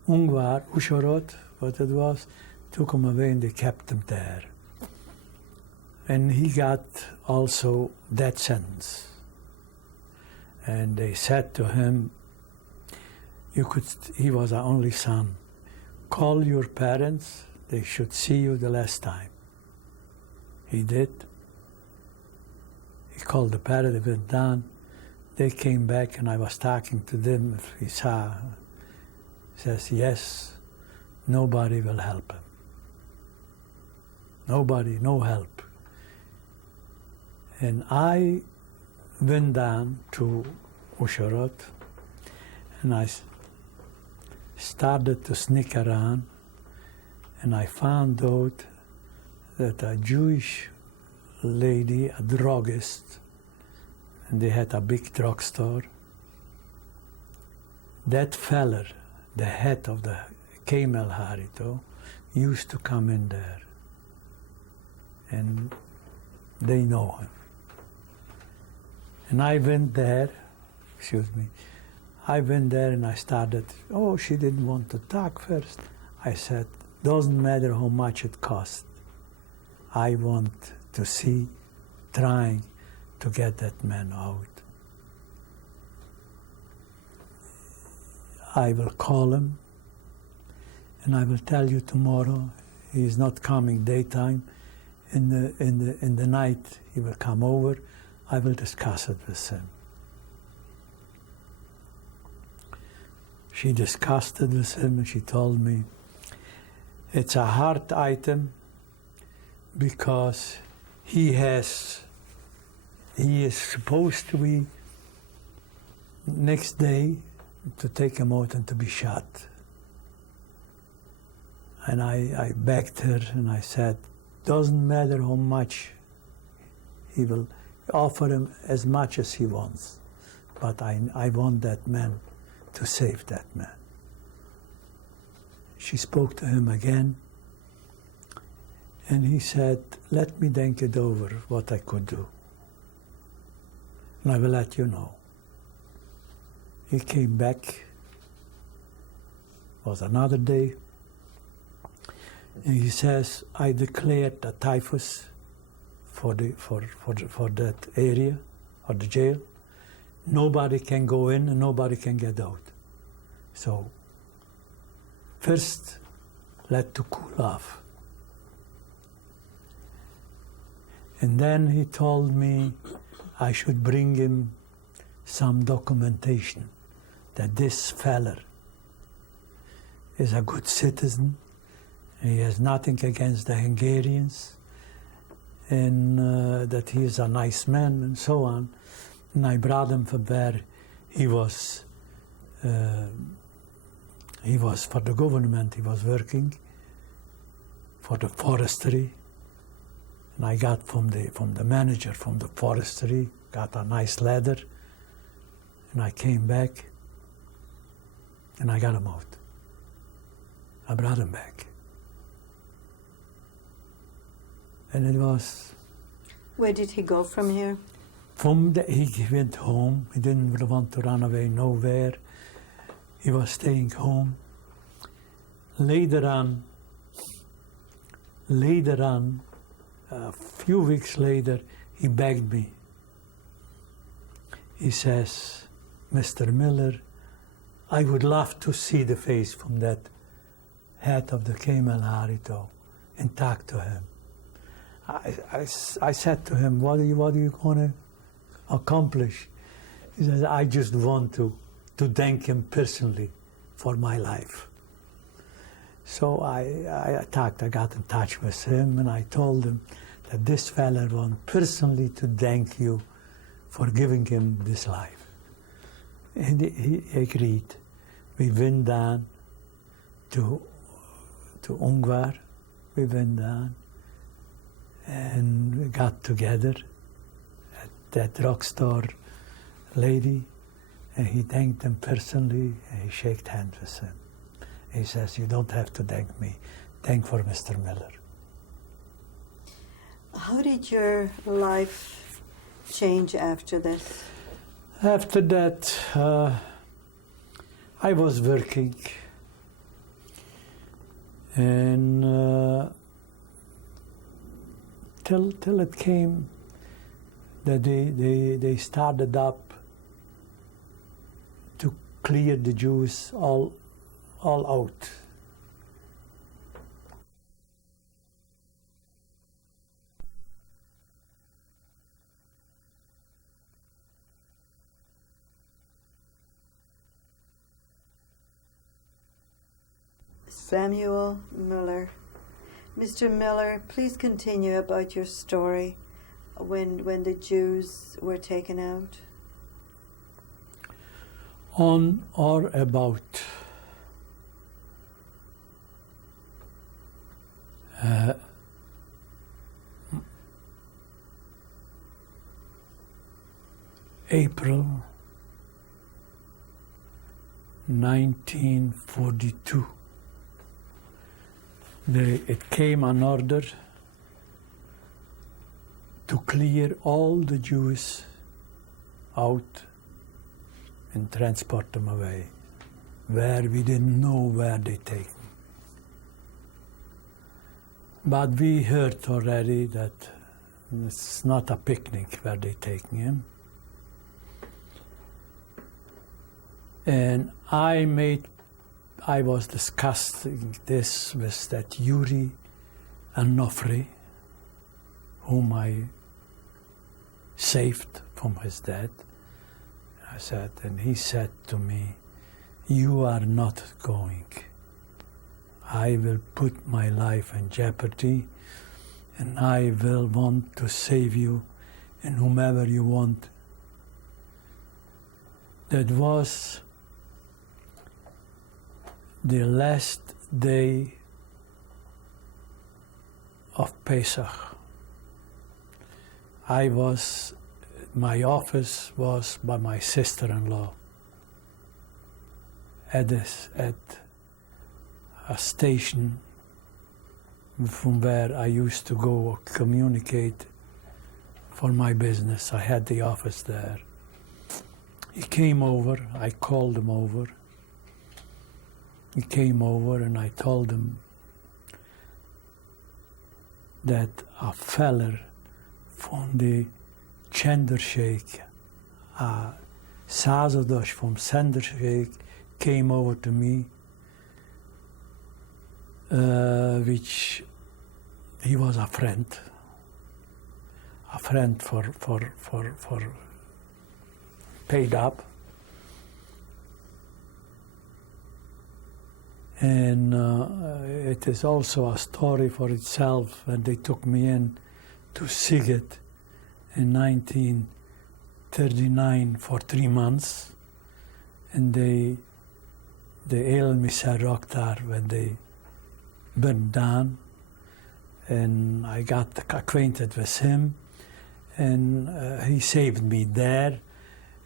Ungvar, Ushorod, what it was, took him away and they kept him there. And he got also death sentence. And they said to him, he was our only son, call your parents, they should see you the last time. He did. He called the parents, they went down. They came back and I was talking to them. If he saw, he says, yes, nobody will help him. Nobody, no help. And I went down to Ushorod and I started to sneak around, and I found out that a Jewish lady, a druggist, and they had a big drugstore. That feller, the head of the Kemal Harito, used to come in there, and they know him. And I went there, I went there and I started, she didn't want to talk first. I said, doesn't matter how much it costs. I want to see, trying to get that man out. I will call him and I will tell you tomorrow. He is not coming daytime. In the night he will come over. I will discuss it with him. She discussed it with him and she told me it's a hard item because he is supposed to be next day to take him out and to be shot. And I begged her and I said, doesn't matter how much he will offer him as much as he wants, but I want that man to save that man. She spoke to him again, and he said, let me think it over, what I could do, and I will let you know. He came back, it was another day, and he says, I declared a typhus for that area, or the jail. Nobody can go in and nobody can get out. So, first, let to cool off. And then he told me I should bring him some documentation that this feller is a good citizen, and he has nothing against the Hungarians, and that he is a nice man, and so on. And I brought him from where he was for the government, he was working for the forestry. And I got from the manager from the forestry, got a nice letter, and I came back and I got him out. I brought him back. And it was... Where did he go from here? He went home. He didn't want to run away nowhere. He was staying home. Later on, a few weeks later, he begged me. He says, Mr. Muller, I would love to see the face from that head of the Camel Harito and talk to him. I said to him, what are you going to accomplish? He says, I just want to thank him personally for my life. So I got in touch with him, and I told him that this fella wants personally to thank you for giving him this life. And he agreed. We went down to Ungvar. We went down and we got together at that drugstore lady, and he thanked him personally, and he shook hands with him. He says, you don't have to thank me. Thank for Mr. Muller. How did your life change after this? After that, I was working, and till it came that they started up to clear the Jews all out. Samuel Muller. Mr. Muller, please continue about your story when the Jews were taken out. On or about April 1942. It came an order to clear all the Jews out and transport them away, where we didn't know where they take them. But we heard already that it's not a picnic where they taking him. And I was discussing this with that Yuri Onofre, whom I saved from his death. I said, and he said to me, you are not going. I will put my life in jeopardy, and I will want to save you and whomever you want. That was the last day of Pesach. My office was by my sister-in-law at a station from where I used to go communicate for my business. I had the office there. He came over, I called him over. He came over and I told him that a feller from the Chandershake, a Sazadosh from Chandershake came over to me, which he was a friend for paid up. And it is also a story for itself when they took me in to Siget in 1939 for 3 months. And they El Misarok there when they burned down. And I got acquainted with him, and he saved me there.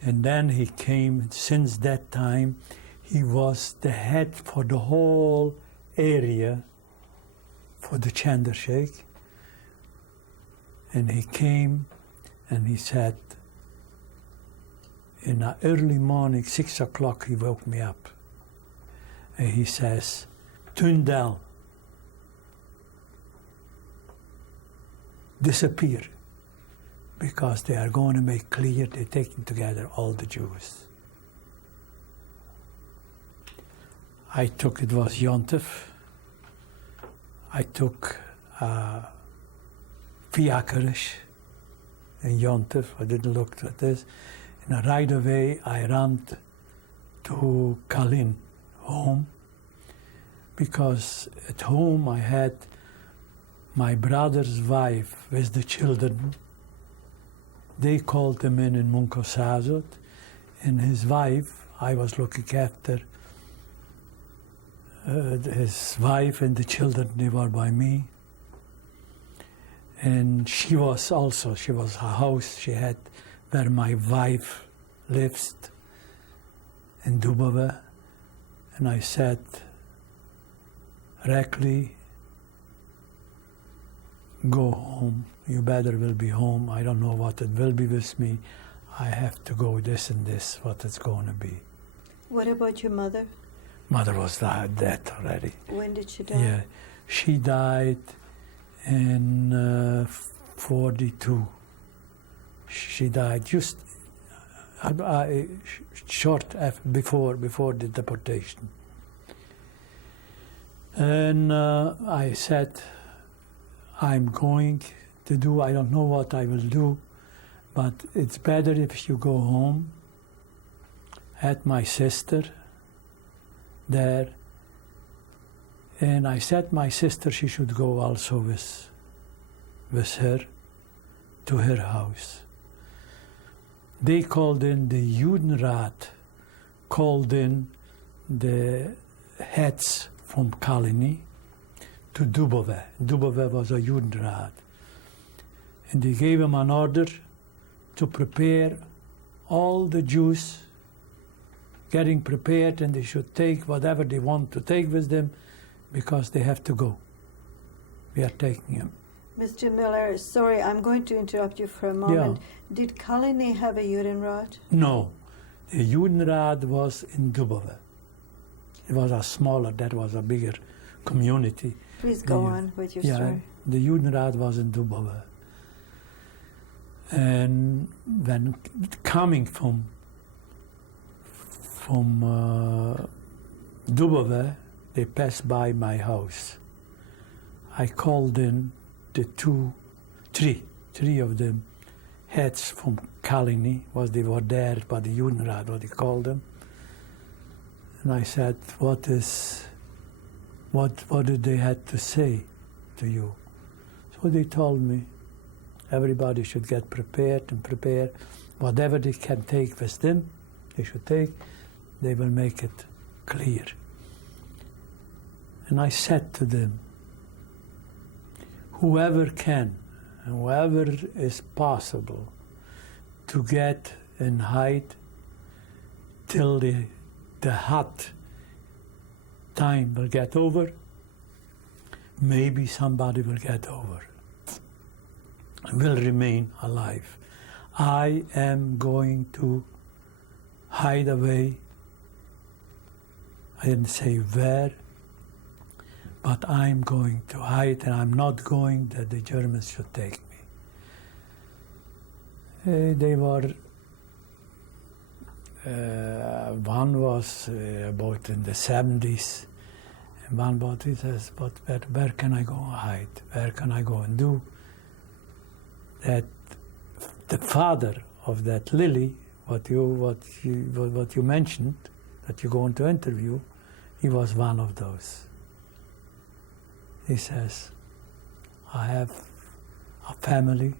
And then he came, since that time, he was the head for the whole area for the Chandershake. And he came and he said, in the early morning, 6 o'clock, he woke me up. And he says, Tundel, disappear, because they are going to make clear they're taking together all the Jews. I took, it was Yontif, I took Fiakarish in Yontif, I didn't look at this, and right away I ran to Kalin, home, because at home I had my brother's wife with the children. They called him in Munkosazot, and his wife, I was looking after his wife and the children, they were by me. And she was a house she had where my wife lives in Dubove. And I said, Rekli, go home. You better will be home. I don't know what it will be with me. I have to go this and this, what it's going to be. What about your mother? Mother was dead already. When did she die? Yeah, she died in 42. She died just short before the deportation. And I said, I'm going to do, I don't know what I will do, but it's better if you go home. I had my sister there, and I said my sister she should go also with her to her house. They called in the Judenrat, called in the heads from Kalini to Dubove. Dubove was a Judenrat. And they gave him an order to prepare all the Jews getting prepared, and they should take whatever they want to take with them because they have to go. We are taking him. Mr. Muller, sorry, I'm going to interrupt you for a moment. Yeah. Did Kalini have a Judenrat? No. The Judenrat was in Dubove. It was a smaller, that was a bigger community. Please go on with your story. The Judenrat was in Dubove. And when coming from Dubove, they passed by my house. I called in the three of them, heads from Kalini, they were there by the Judenrat, what they called them. And I said, what did they have to say to you? So they told me, everybody should get prepared and prepare. Whatever they can take with them, they should take. They will make it clear. And I said to them, whoever can, and whoever is possible to get and hide till the hot time will get over, maybe somebody will get over, will remain alive. I am going to hide away. I didn't say where, but I'm going to hide, and I'm not going that the Germans should take me. They were, one was about in the 70s, and one about, he says, but where can I go and hide? Where can I go and do? That the father of that Lily, what you mentioned, that you're going to interview, he was one of those. He says, I have a family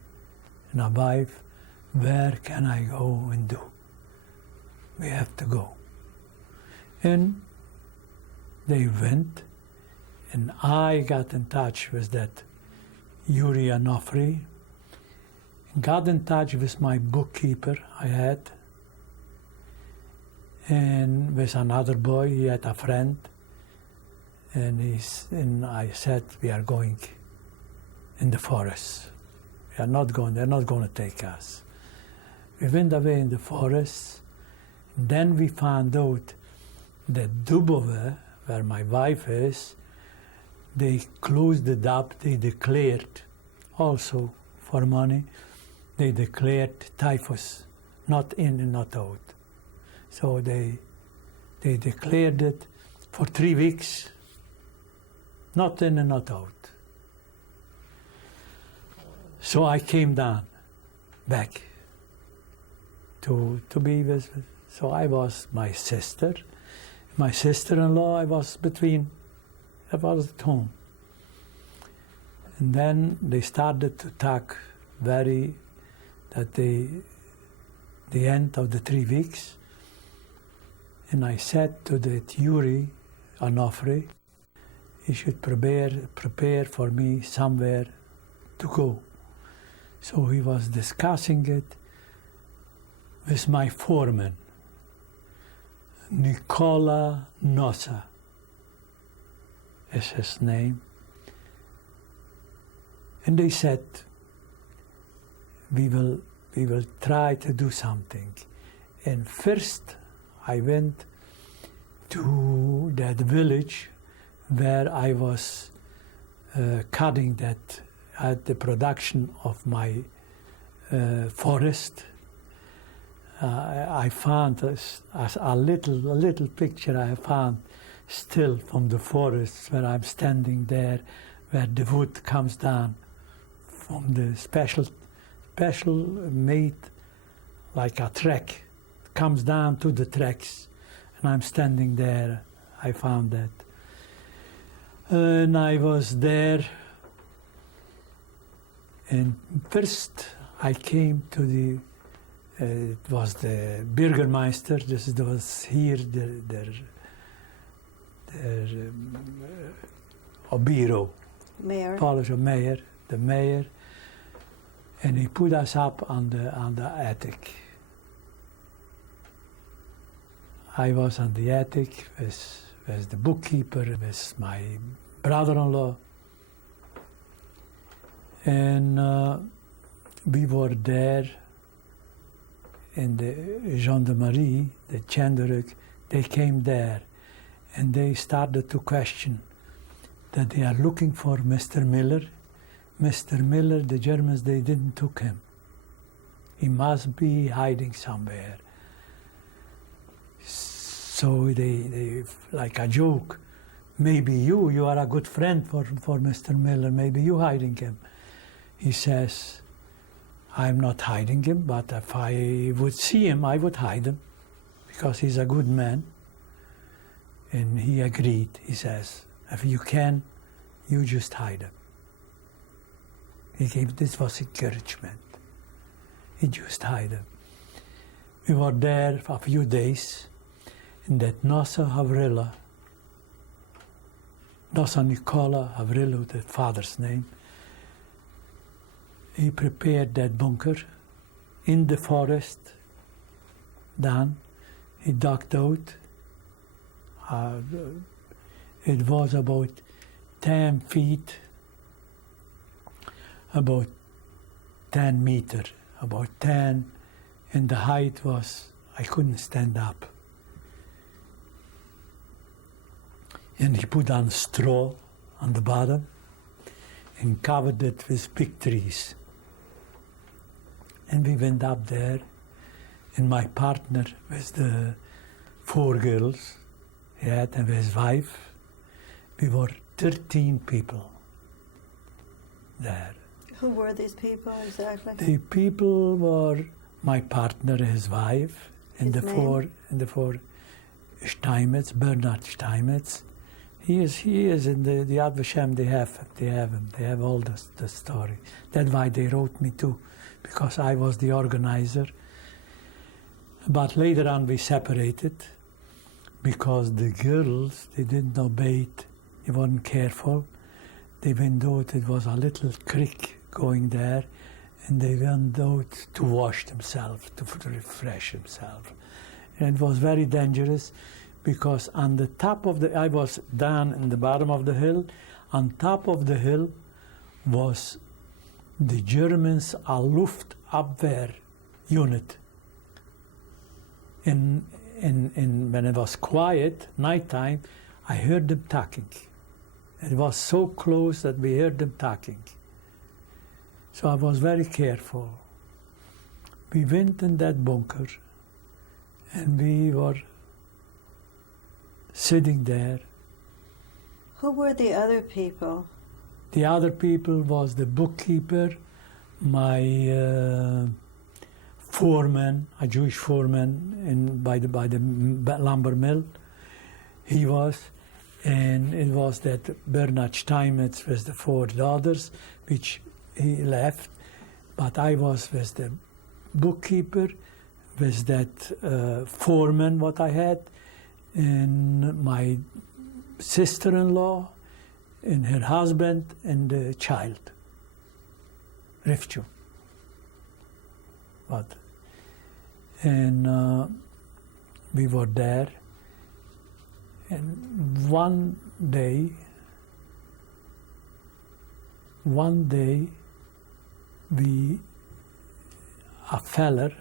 and a wife, where can I go and do? We have to go. And they went, and I got in touch with that Yuri Onofre, got in touch with my bookkeeper I had, and with another boy, he had a friend, and I said, we are going in the forest. We are not going, they're not going to take us. We went away in the forest, and then we found out that Dubove, where my wife is, they closed it up, they declared, also for money, they declared typhus, not in and not out. So they declared it for 3 weeks, not in and not out. So I came down, back, to be with, so I was my sister-in-law, I was at home. And then they started to talk that the end of the 3 weeks, and I said to the Yuri Onofre, he should prepare for me somewhere to go. So he was discussing it with my foreman, Nicola Nossa is his name. And they said, we will try to do something. And first I went to that village where I was cutting the production of my forest. I found a little picture I found still from the forest where I'm standing there, where the wood comes down from the special made like a track, comes down to the tracks, and I'm standing there. I found that. And I was there, and first I came to it was the Bürgermeister, this was here, their Obiro, Mayor. Polish mayor, the mayor, and he put us up on the attic. I was on the attic with the bookkeeper, with my brother-in-law, and we were there. And the gendarmerie, the Chenderuk, they came there, and they started to question that they are looking for Mr. Muller. Mr. Muller, the Germans, they didn't took him. He must be hiding somewhere. So they like a joke, maybe you are a good friend for Mr. Muller, maybe you hiding him. He says, I'm not hiding him, but if I would see him, I would hide him, because he's a good man. And he agreed. He says, if you can, you just hide him. This was encouragement. He just hide him. We were there for a few days, and that Nossa Nicola Havrilo, the father's name, he prepared that bunker in the forest. Then he dug out. It was about 10 feet, about 10 meters, about 10, and the height was, I couldn't stand up. And he put on straw on the bottom and covered it with big trees. And we went up there, and my partner with the 4 girls he had, and with his wife, we were 13 people there. Who were these people exactly? The people were my partner, his wife, and His name? the four Steinmetz, Bernard Steinmetz. He is in the Yad Vashem. They have all the story. That's why they wrote me too, because I was the organizer. But later on we separated because the girls, they didn't obey it. They weren't careful. They went out, it was a little creek going there, and they went out to wash themselves, to refresh themselves. And it was very dangerous because on the top of I was down in the bottom of the hill. On top of the hill was the Germans' Luftabwehr unit. And when it was quiet, nighttime, I heard them talking. It was so close that we heard them talking. So I was very careful. We went in that bunker, and we were sitting there. Who were the other people? The other people was the bookkeeper, my foreman, a Jewish foreman by the lumber mill. He was, and it was that Bernard Steinmetz with the 4 daughters, which he left, but I was with the bookkeeper, with that foreman what I had, and my sister-in-law, and her husband, and the child, Rifchu. And we were there, and one day, a feller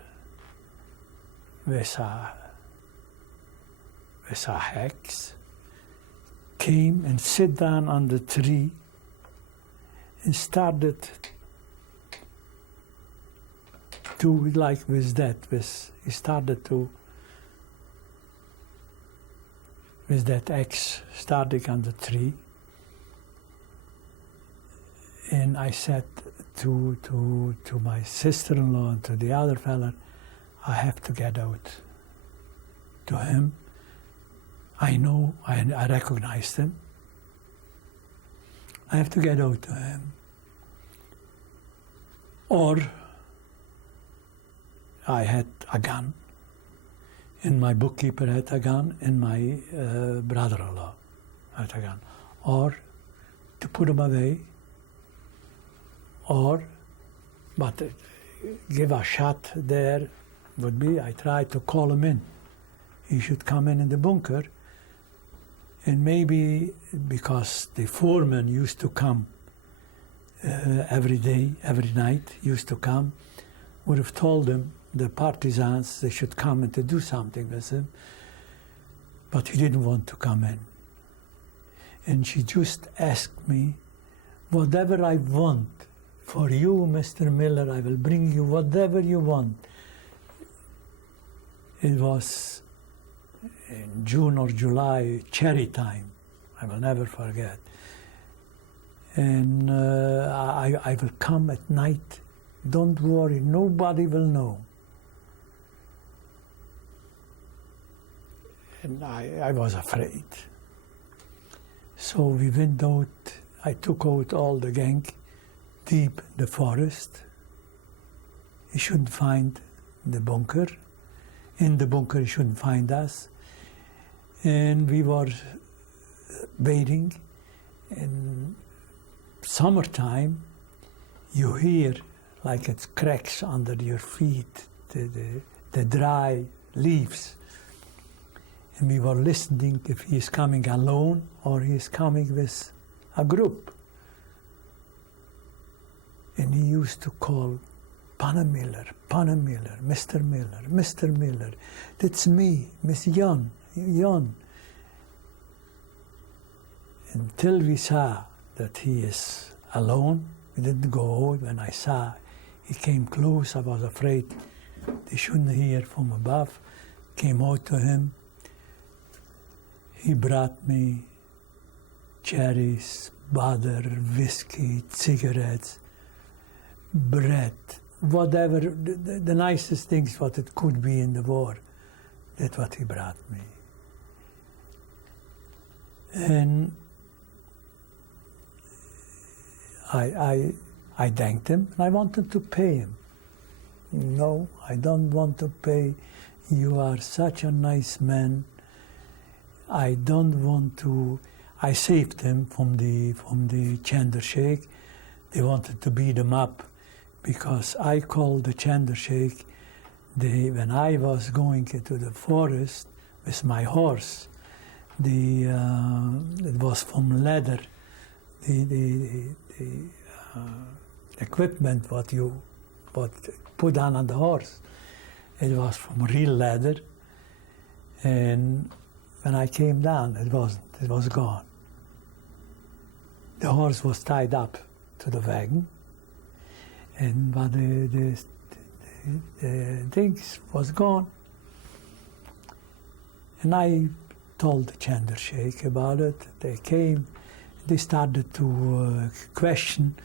with a axe came and sat down on the tree and started to, like with that, he started to, with that axe starting on the tree. And I said to my sister-in-law and to the other fella, I have to get out. To him, I know, I recognized him. I have to get out to him. Or I had a gun, and my bookkeeper had a gun, and my brother-in-law had a gun. Or to put him away, but give a shot there would be, I tried to call him in. He should come in the bunker, and maybe because the foreman used to come every day, every night, used to come, would have told him, the partisans, they should come and to do something with him, but he didn't want to come in. And she just asked me, whatever I want for you, Mr. Miller, I will bring you whatever you want. It was in June or July, cherry time. I will never forget. And I will come at night. Don't worry, nobody will know. And I was afraid. So we went out, I took out all the gang deep in the forest. He shouldn't find the bunker. In the bunker, he shouldn't find us. And we were waiting. In summertime, you hear like it cracks under your feet, the dry leaves. And we were listening if he is coming alone or he is coming with a group. And he used to call, Pana Miller, Mr. Miller, Mr. Miller. That's me, Miss Jan. Until we saw that he is alone, we didn't go out. When I saw he came close, I was afraid they shouldn't hear from above. Came out to him. He brought me cherries, butter, whiskey, cigarettes, bread, whatever, the nicest things what it could be in the war. That's what he brought me. And I thanked him, and I wanted to pay him. No, I don't want to pay. You are such a nice man. I don't want to. I saved him from the Chandrashekh. They wanted to beat him up because I called the Chandrashekh. When I was going into the forest with my horse, it was from leather. The equipment what put on the horse, it was from real leather. And when I came down, it wasn't. It was gone. The horse was tied up to the wagon, but the things was gone. And I told the Chandrashekh about it. They came, they started to question,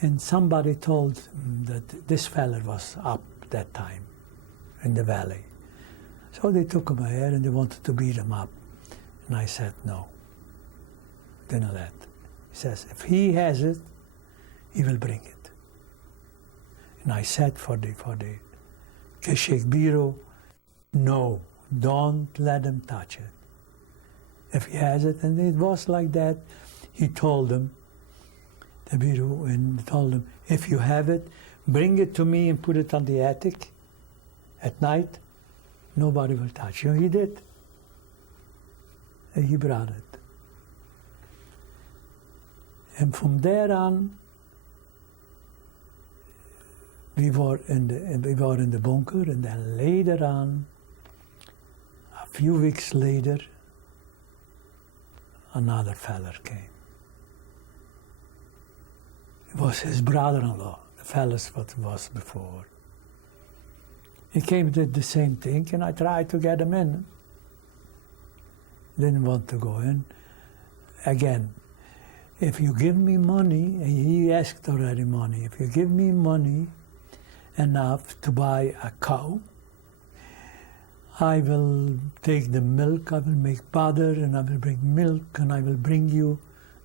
and somebody told that this fella was up that time in the valley. So they took him here and they wanted to beat him up. And I said, no, didn't let. He says, if he has it, he will bring it. And I said for the Keshek Bureau, no, don't let him touch it. If he has it, and it was like that, he told them, the Bureau, and told them, if you have it, bring it to me and put it on the attic at night. Nobody will touch you. He did. And he brought it. And from there on, we were in the bunker, and then later on, a few weeks later, another feller came. It was his brother-in-law, the fellas what was before. He came, did the same thing, and I tried to get him in. Didn't want to go in. Again, if you give me money, and he asked already money, if you give me money enough to buy a cow, I will take the milk, I will make butter, and I will bring milk, and I will bring you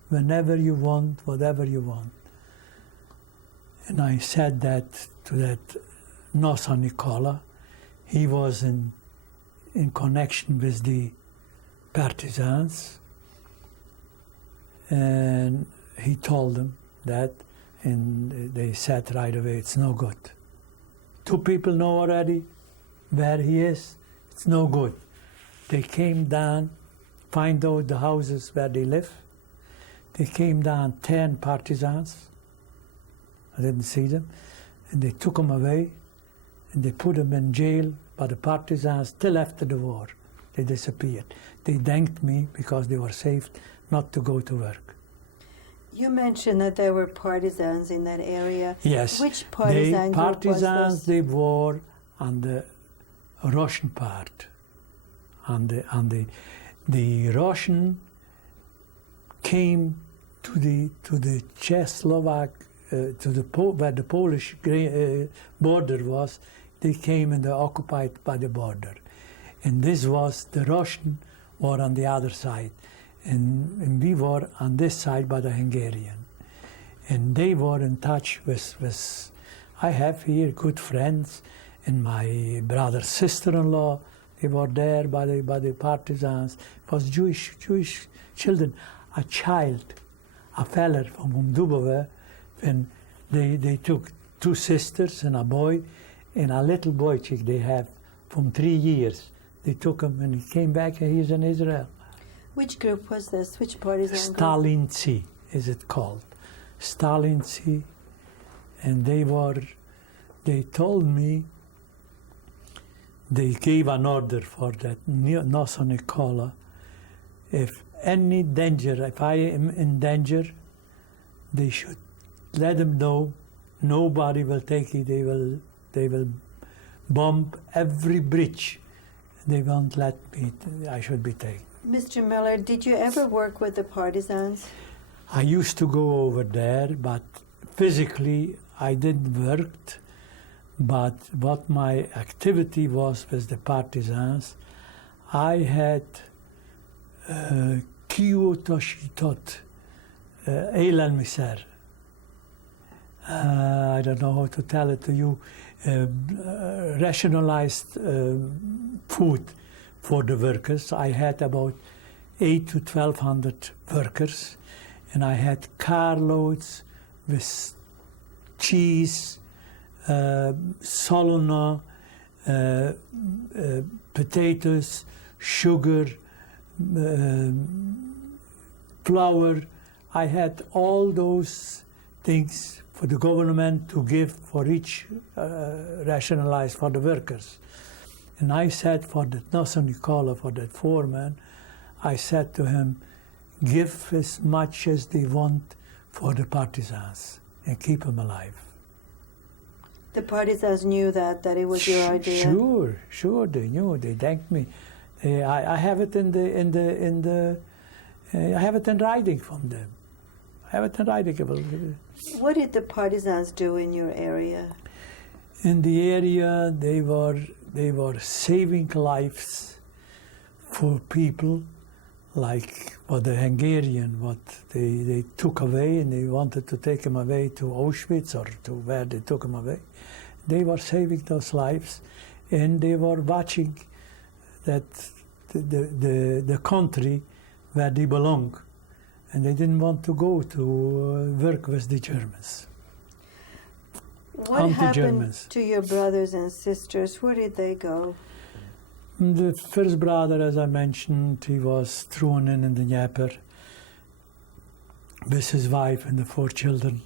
whenever you want, whatever you want. And I said that to that Nosa Nicola. He was in connection with the partisans, and he told them that, and they said right away, it's no good. 2 people know already where he is, it's no good. They came down, find out the houses where they live. They came down, 10 partisans. I didn't see them. And they took them away, and they put them in jail by the partisans till after the war. They disappeared. They thanked me because they were saved not to go to work. You mentioned that there were partisans in that area. Yes. Which partisan group was partisans, this? they were on the Russian part. The Russian came to the Czechoslovak, where the Polish border was. They came and they occupied by the border. And this was, the Russian were on the other side. And we were on this side by the Hungarian. And they were in touch with I have here good friends, and my brother's sister-in-law, they were there by the partisans. It was Jewish children. A child, a feller from Dubove, when they took two sisters and a boy, and a little boychik they have from 3 years. They took him and he came back and he's in Israel. Which group was this? Which partisan group? Stalinci is it called. Stalinci. And they told me, they gave an order for that Nosso Nicola. If any danger, if I am in danger, they should let them know. Nobody will take it. They will bomb every bridge. They won't let me. I should be taken. Mr. Muller, did you ever work with the partisans? I used to go over there, but physically I didn't work. But what my activity was with the partisans, I had Kiyotoshitot, Eilal Miser. I don't know how to tell it to you. Rationalized food for the workers. I had about 800 to 1,200 workers, and I had carloads with cheese, solona, potatoes, sugar, flour. I had all those things for the government to give for each rationalized for the workers. And I said for that Nosso Nicola, for that foreman, I said to him, give as much as they want for the partisans and keep them alive. The partisans knew that it was your idea. Sure, they knew. They thanked me. I have it I have it in writing from them. I have it in writing. What did the partisans do in your area? In the area, they were saving lives for people, like what the Hungarian, what they took away, and they wanted to take them away to Auschwitz or to where they took them away. They were saving those lives, and they were watching that the country where they belong, and they didn't want to go to work with the Germans. What happened to your brothers and sisters? Where did they go? The first brother, as I mentioned, he was thrown in the Dnieper with his wife and the 4 children.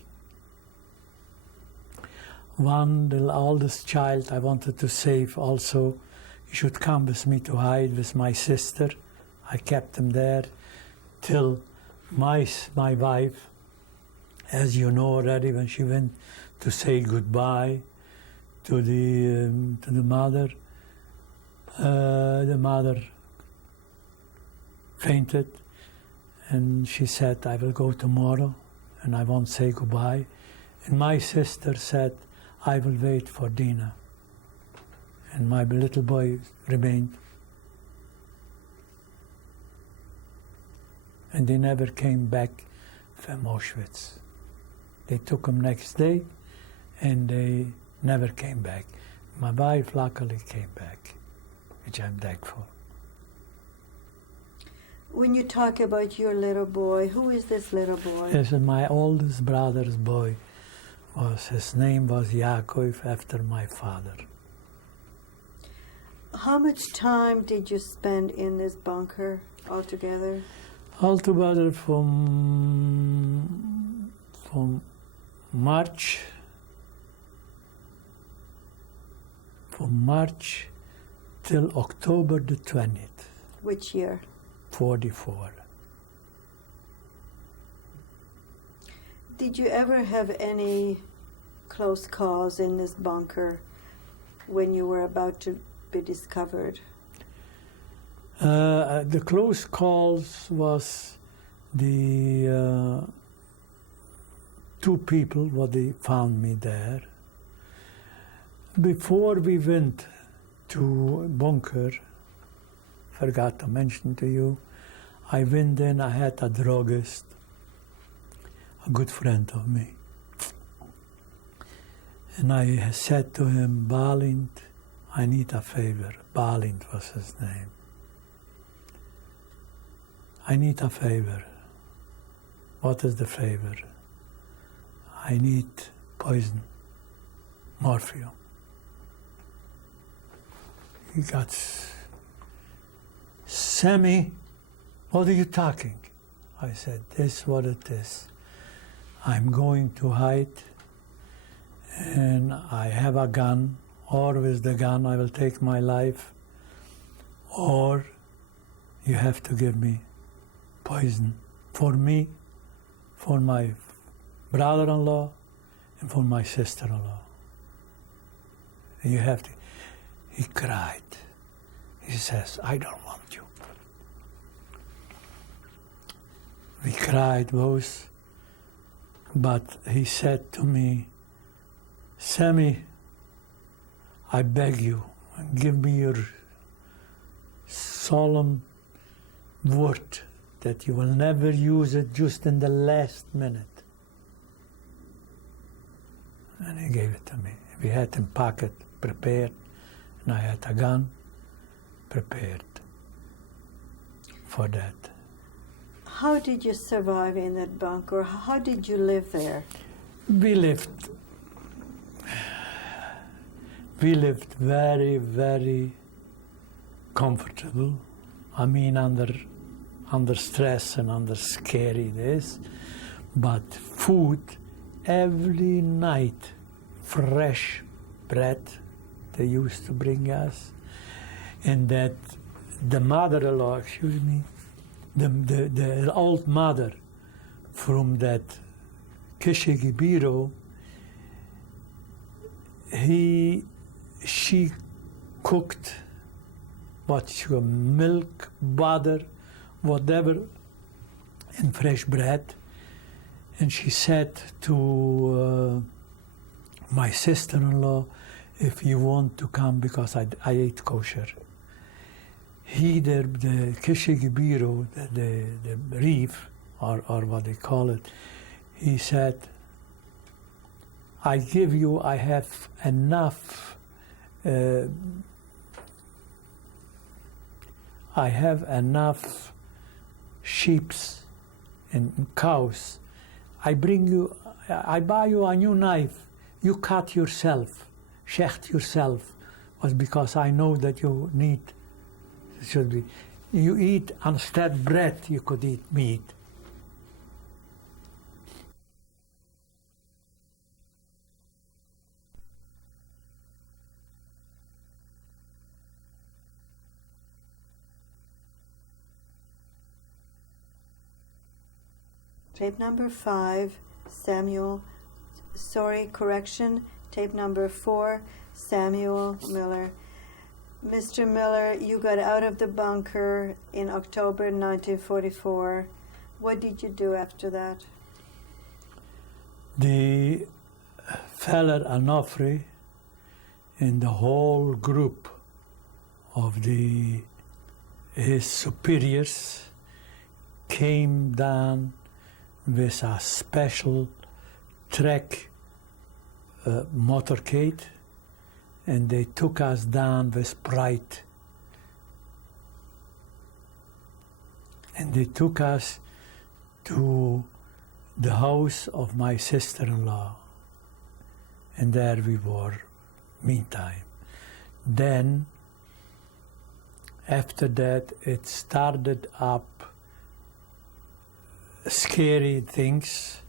One, the oldest child, I wanted to save also. He should come with me to hide with my sister. I kept him there till my wife, as you know already, when she went to say goodbye to the mother, the mother fainted, and she said, I will go tomorrow and I won't say goodbye. And my sister said, I will wait for Dina. And my little boy remained. And they never came back from Auschwitz. They took him next day, and they never came back. My wife luckily came back, which I'm thankful. When you talk about your little boy, who is this little boy? This is my oldest brother's boy. His name was Yaakov, after my father. How much time did you spend in this bunker altogether? Altogether from March till October the 20th. Which year? 44. Did you ever have any close calls in this bunker when you were about to be discovered? The close calls was the 2 people what they found me there. Before we went to bunker forgot to mention to you. I went in, I had a druggist, a good friend of me. And I said to him, Balint, I need a favor. Balint was his name. I need a favor. What is the favor? I need poison, morphine. He got, Sammy, what are you talking? I said, this is what it is. I'm going to hide, and I have a gun, or with the gun I will take my life, or you have to give me poison for me, for my brother-in-law, and for my sister-in-law. You have to. He cried. He says, I don't want you. We cried both, but he said to me, Sammy, I beg you, give me your solemn word that you will never use it just in the last minute. And he gave it to me. We had him pocket prepared, and I had a gun prepared for that. How did you survive in that bunker? How did you live there? We lived very, very comfortable. I mean, under stress and under scary days, but food every night, fresh bread they used to bring us, and that the mother-in-law, excuse me, the old mother from that Kishigi Biro, she cooked milk, butter, whatever, and fresh bread. And she said to my sister-in-law, if you want to come, because I ate kosher. The Kishigi Biro, the reef, or what they call it, he said, I have enough sheep and cows. I buy you a new knife. You cut yourself, shecht yourself, was because I know that you need, should be, you eat instead bread, you could eat meat. Tape number 5, tape number 4, Samuel Muller. Mr. Muller, you got out of the bunker in October 1944. What did you do after that? The Feller Onofre and the whole group of his superiors came down with a special track motorcade, and they took us down with pride. And they took us to the house of my sister-in-law, and there we were meantime. Then, after that, it started up scary things.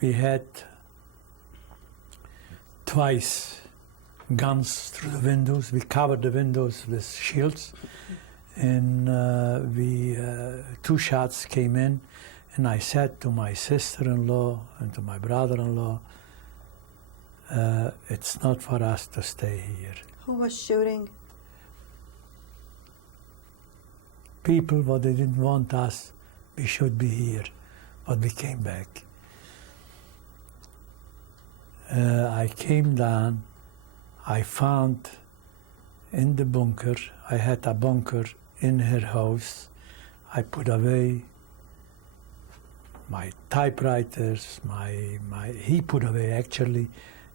We had twice guns through the windows. We covered the windows with shields, and two shots came in, and I said to my sister-in-law and to my brother-in-law, it's not for us to stay here. Who was shooting? People, what they didn't want us, we should be here, but we came back. I came down, I found in the bunker, I had a bunker in her house. I put away my typewriters, he put away actually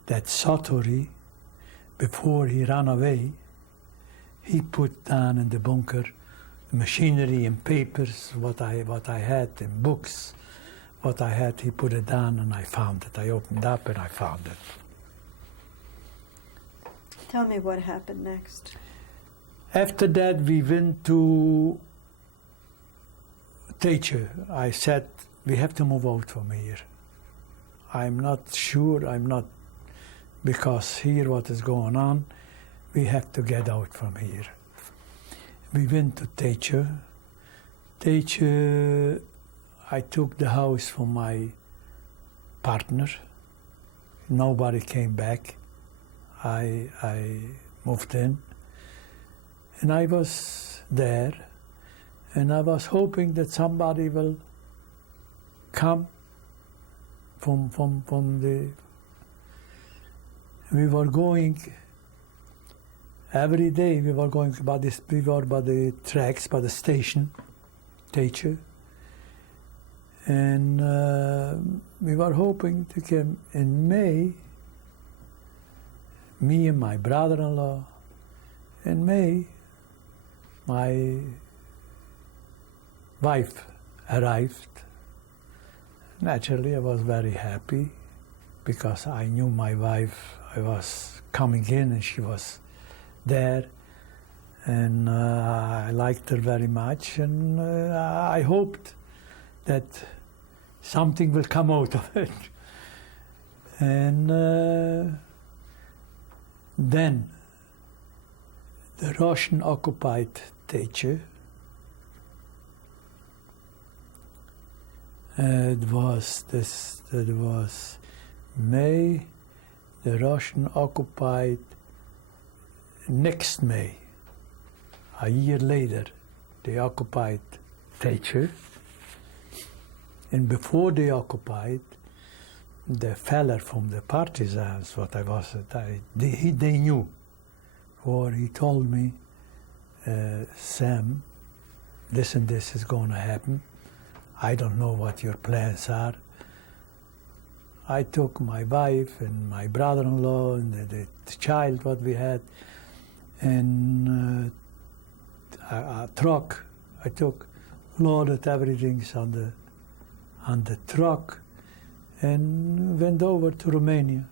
that Satori. Before he ran away, he put down in the bunker machinery and papers, what I had, and books, what I had, he put it down, and I found it. I opened up and I found it. Tell me what happened next. After that, we went to teacher. I said, we have to move out from here. I'm not sure, because here what is going on, we have to get out from here. We went to teacher. Teacher, I took the house from my partner. Nobody came back. I moved in. And I was there, and I was hoping that somebody will come from the... We were going, every day we were going by the tracks, by the station, teacher. And we were hoping to come in May, me and my brother-in-law. In May, my wife arrived. Naturally, I was very happy because I knew my wife. I was coming in and she was there, and I liked her very much, and I hoped that something will come out of it. And then the Russian occupied teacher, it was May, the Russian occupied next May, a year later, they occupied teacher. And before they occupied, the fella from the partisans, what I was, they knew. Or he told me, Sam, this and this is going to happen. I don't know what your plans are. I took my wife and my brother-in-law and the child what we had, and a truck. I took, loaded everything on the truck, and went over to Romania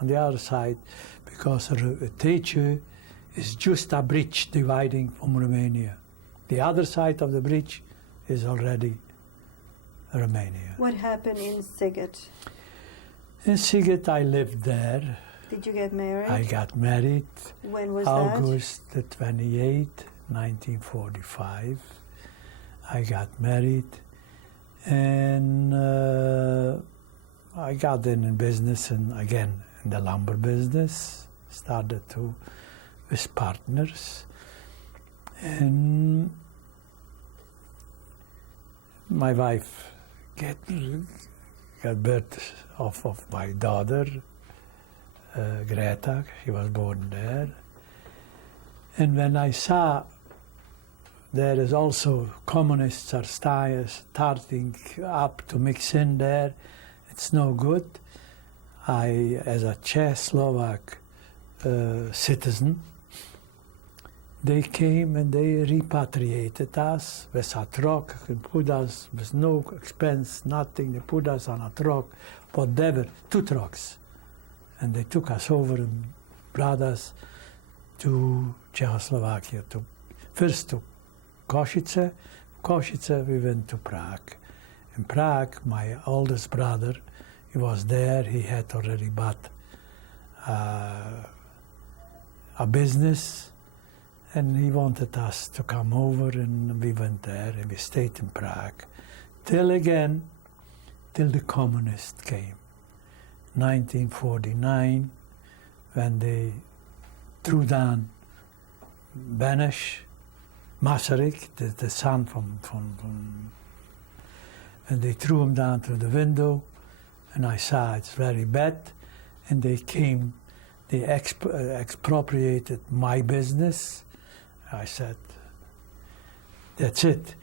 on the other side, because Teice is just a bridge dividing from Romania. The other side of the bridge is already Romania. What happened in Sighet? In Sighet, I lived there. Did you get married? I got married When was August the 28th, 1945. I got married, and I got in business, and again in the lumber business. Started with partners, and my wife got birth of my daughter, Greta. She was born there. And when I saw there is also communists are starting up to mix in there, it's no good. I, as a Czechoslovak citizen, they came and they repatriated us with a truck and put us with no expense, nothing. They put us on a truck, whatever, 2 trucks. And they took us over and brought us to Czechoslovakia, first to Košice. Košice, we went to Prague. In Prague, my oldest brother, he was there. He had already bought a business, and he wanted us to come over, and we went there, and we stayed in Prague till the communists came. 1949, when they threw down Beneš, Masaryk, the son from, and they threw him down through the window, and I saw it's very bad, and they came, they expropriated my business. I said, That's it.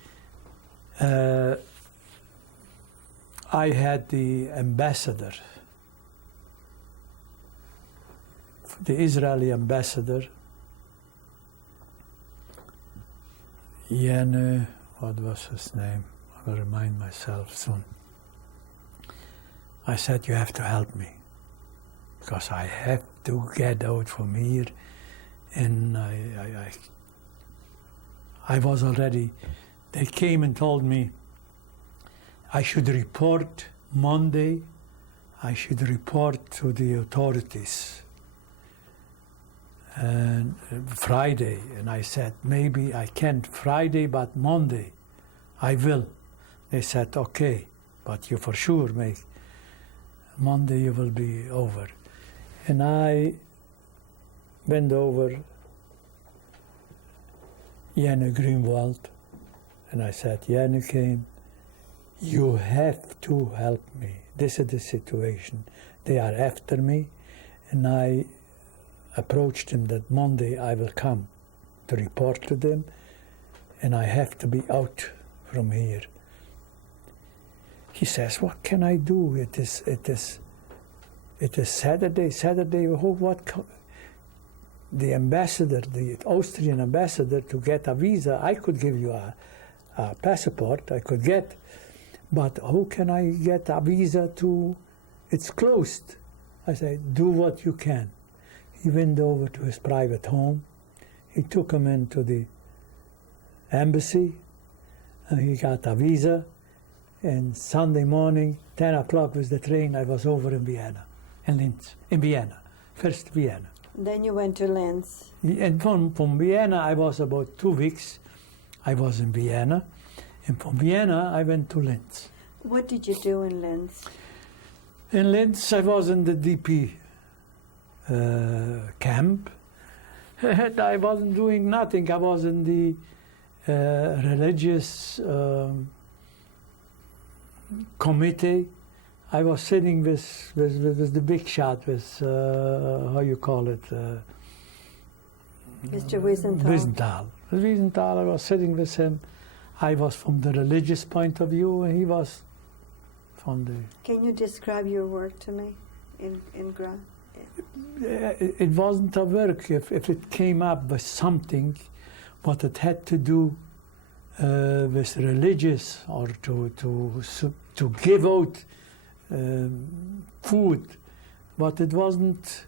I had the ambassador, the Israeli ambassador, Yenu, what was his name? I will remind myself soon. I said, you have to help me, because I have to get out from here. And I was already, they came and told me I should report Monday, I should report to the authorities. And Friday, and I said, maybe I can't Friday, but Monday, I will. They said, okay, but you for sure make Monday you will be over. And I went over Yenu Greenwald, and I said, Yenu came, you have to help me. This is the situation. They are after me, and I approached him that Monday I will come to report to them, and I have to be out from here. He says, what can I do? It is Saturday. The ambassador, the Austrian ambassador, to get a visa, I could give you a passport, I could get, but how can I get a visa to, it's closed. I said, do what you can. He went over to his private home. He took him into the embassy, and he got a visa. And Sunday morning, 10 o'clock was the train, I was over in Vienna, in Linz, in Vienna, first Vienna. Then you went to Linz. And from Vienna, I was about 2 weeks, I was in Vienna. And from Vienna, I went to Linz. What did you do in Linz? In Linz, I was in the DP camp. And I wasn't doing nothing. I was in the religious committee. I was sitting with the big shot, with how you call it? Mr. Wiesenthal. Wiesenthal, I was sitting with him. I was from the religious point of view, and he was from the... Can you describe your work to me in Gra? It wasn't a work. If it came up with something, what it had to do with religious, or to give out food, but it wasn't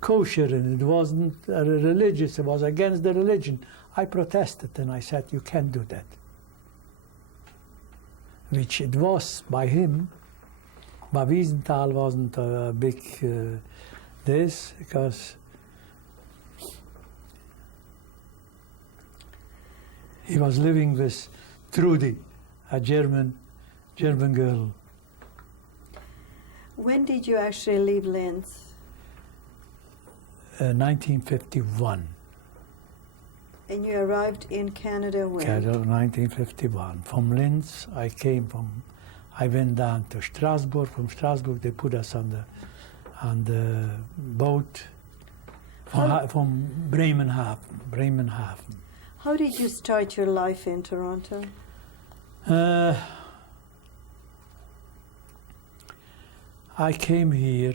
kosher, and it wasn't religious, it was against the religion. I protested, and I said, you can't do that. Which it was by him, but Wiesenthal wasn't a big this, because he was living with Trudy, a German girl. When did you actually leave Linz? 1951. And you arrived in Canada when? Canada, 1951. From Linz, I went down to Strasbourg. From Strasbourg, they put us on the boat from Bremenhaven. How did you start your life in Toronto? I came here.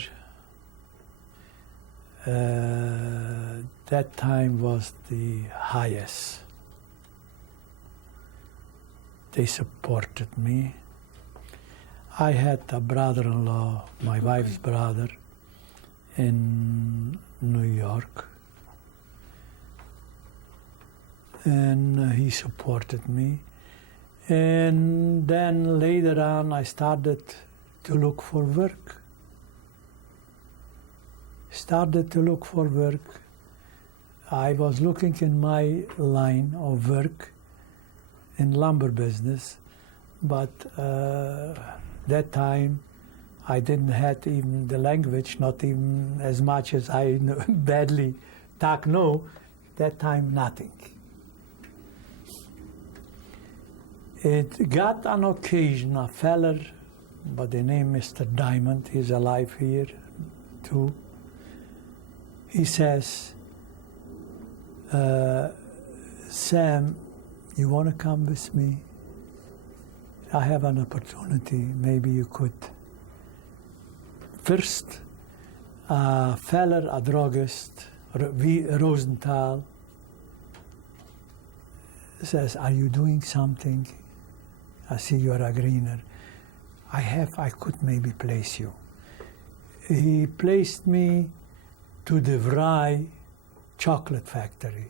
That time was the highest. They supported me. I had a brother-in-law, my wife's brother, in New York. And he supported me. And then later on, I started to look for work. I was looking in my line of work in lumber business, but that time I didn't have even the language, not even as much as I badly talk now. That time, nothing. It got an occasion, a feller by the name Mr. Diamond, he's alive here too. He says, Sam, you want to come with me? I have an opportunity. Maybe you could. First, a feller, a druggist, Rosenthal, says, are you doing something? I see you're a greener. I could maybe place you. He placed me to the Vrij chocolate factory.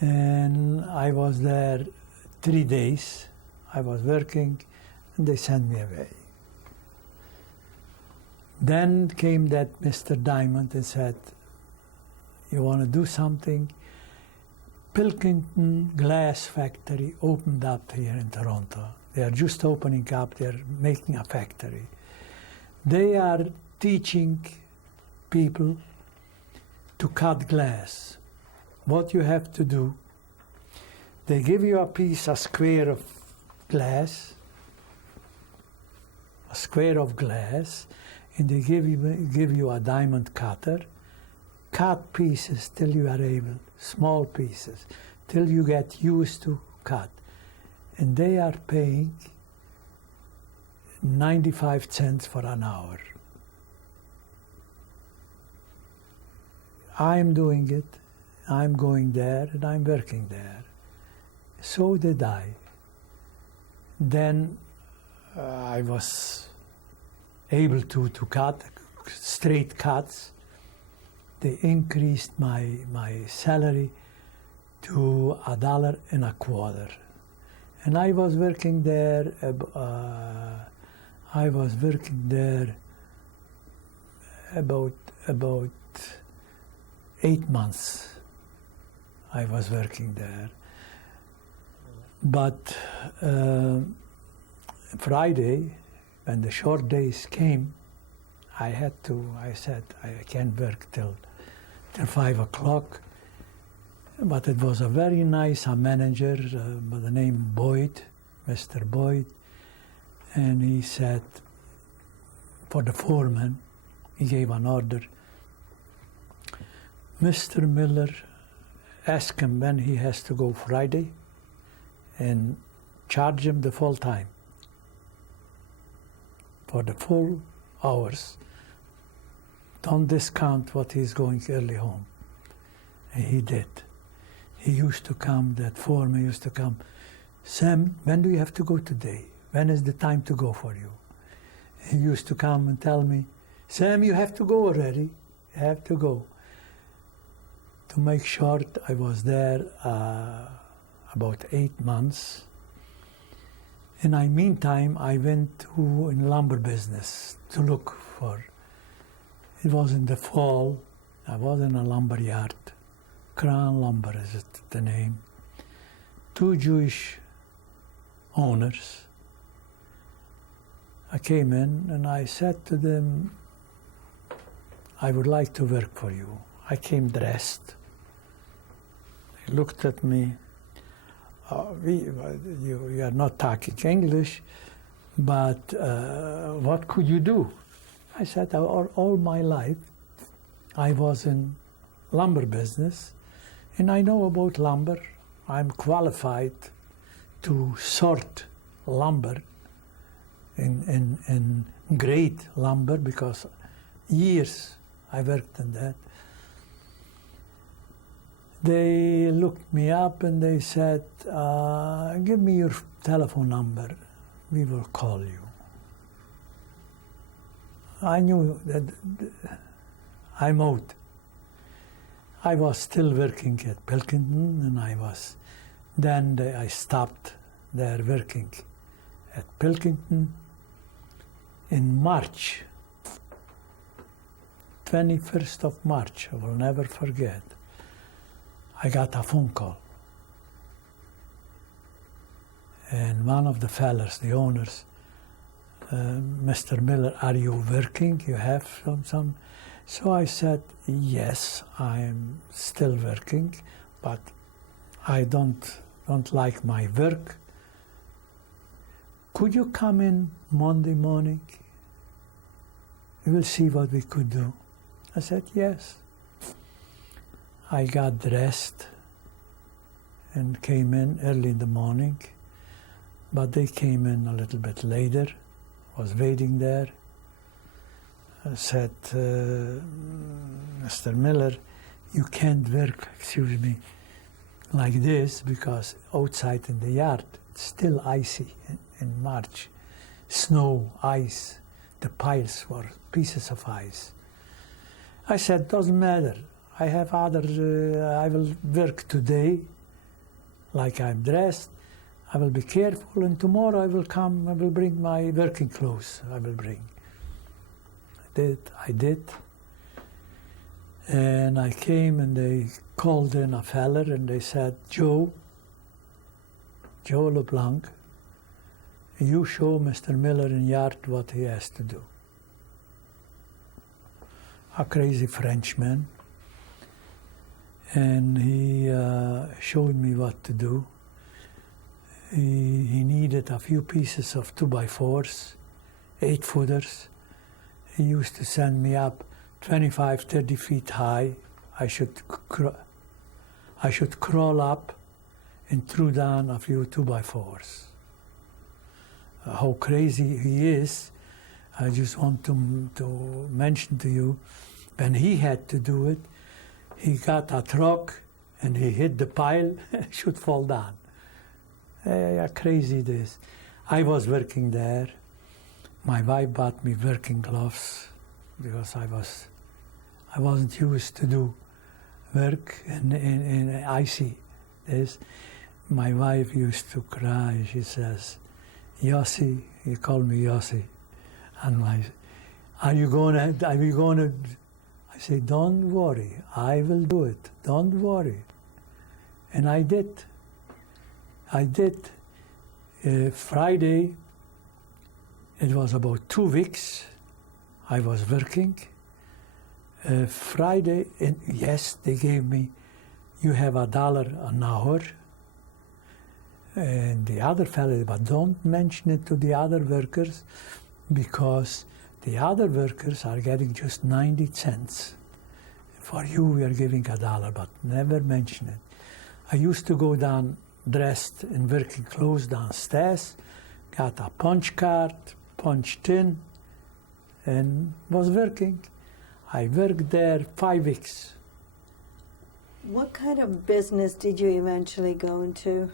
And I was there 3 days. I was working, and they sent me away. Then came that Mr. Diamond and said, you want to do something? Pilkington Glass Factory opened up here in Toronto. They are just opening up, they're making a factory. They are teaching people to cut glass. What you have to do, they give you a square of glass, and they give you a diamond cutter, cut pieces till you are able, small pieces, till you get used to cut. And they are paying 95 cents for an hour. I'm doing it, I'm going there, and I'm working there. So did I. Then I was able to cut straight cuts. They increased my salary to $1.25. And I was working there. About 8 months. I was working there. But Friday, when the short days came, I said, I can't work till 5 o'clock. But it was a very nice manager by the name Boyd, Mr. Boyd. And he said, for the foreman, he gave an order. Mr. Muller, ask him when he has to go Friday and charge him the full time for the full hours. Don't discount what he's going early home. And he did. He used to come, that foreman used to come, Sam, when do you have to go today? When is the time to go for you? He used to come and tell me, Sam, you have to go already. You have to go. To make short, I was there about 8 months. In the meantime, I went to in lumber business to look for. It was in the fall. I was in a lumber yard. Crown Lumber is it the name. 2 Jewish owners. I came in and I said to them, I would like to work for you. I came dressed. They looked at me. You are not talking English, but what could you do? I said, all my life I was in lumber business, and I know about lumber. I'm qualified to sort lumber in grade lumber because years I worked in that. They looked me up and they said, give me your telephone number. We will call you. I knew that I'm out. I was still working at Pilkington, and I stopped there working at Pilkington in March, 21st of March, I will never forget. I got a phone call. And one of the fellas, the owners, Mr. Miller, are you working? You have some? So I said, yes, I'm still working, but I don't like my work. Could you come in Monday morning? We will see what we could do. I said, yes. I got dressed and came in early in the morning, but they came in a little bit later, was waiting there. I said, Mr. Miller, you can't work, excuse me, like this because outside in the yard it's still icy in March. Snow, ice, the piles were pieces of ice. I said, doesn't matter. I have other, I will work today like I'm dressed. I will be careful, and tomorrow I will come, I will bring my working clothes, I will bring. I did. And I came and they called in a feller and they said, Joe LeBlanc, you show Mr. Miller in yard what he has to do. A crazy Frenchman. And he showed me what to do. He needed a few pieces of 2x4s, 8-footers. He used to send me up 25, 30 feet high. I should crawl up and throw down a few 2x4s. How crazy he is, I just want to mention to you, when he had to do it, he got a truck and he hit the pile, should fall down. Crazy it is. I was working there. My wife bought me working gloves because I wasn't used to do work in icy days. My wife used to cry. She says, Yossi, he called me Yossi. And are you gonna, I say, don't worry, I will do it, don't worry. And I did. Friday, it was about 2 weeks I was working. Friday, and yes, they gave me, you have $1 an hour. And the other fellow, but don't mention it to the other workers because the other workers are getting just 90 cents. For you, we are giving $1, but never mention it. I used to go down dressed in working clothes downstairs, got a punch card, punched in, and was working. I worked there 5 weeks. What kind of business did you eventually go into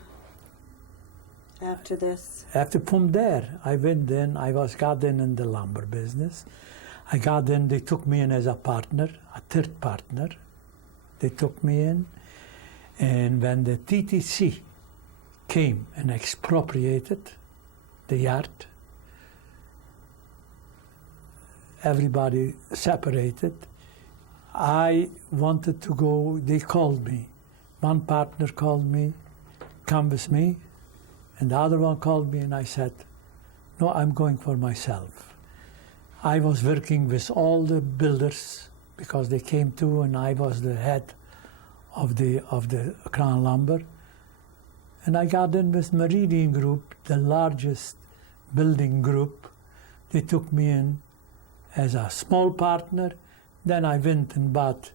after this? From there, I went in, got in the lumber business. I got in, they took me in as a partner, a third partner. They took me in. And when the TTC came and expropriated the yard, everybody separated. I wanted to go, they called me. One partner called me, come with me, and the other one called me and I said, no, I'm going for myself. I was working with all the builders because they came too, and I was the head of the Crown Lumber. And I got in with Meridian Group, the largest building group. They took me in as a small partner. Then I went and bought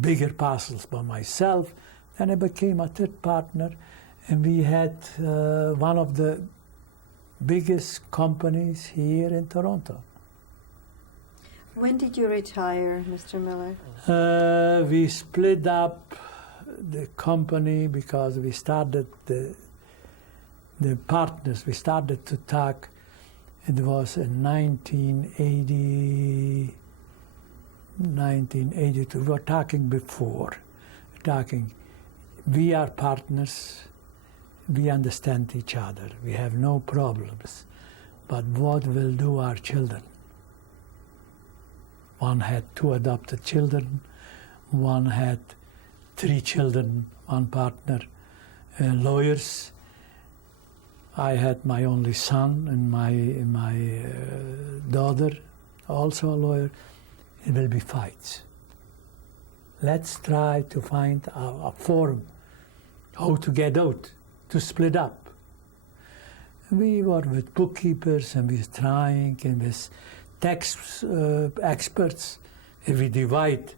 bigger parcels by myself. Then I became a third partner, and we had one of the biggest companies here in Toronto. When did you retire, Mr. Miller? We split up the company because we started the partners. We started to talk. It was in 1982. We were talking before. We are partners. We understand each other. We have no problems. But what will do our children? One had 2 adopted children. One had 3 children, one partner, lawyers. I had my only son and my daughter, also a lawyer. It will be fights. Let's try to find a forum, how to get out, to split up. We were with bookkeepers and we were trying, and with tax experts. If we divide,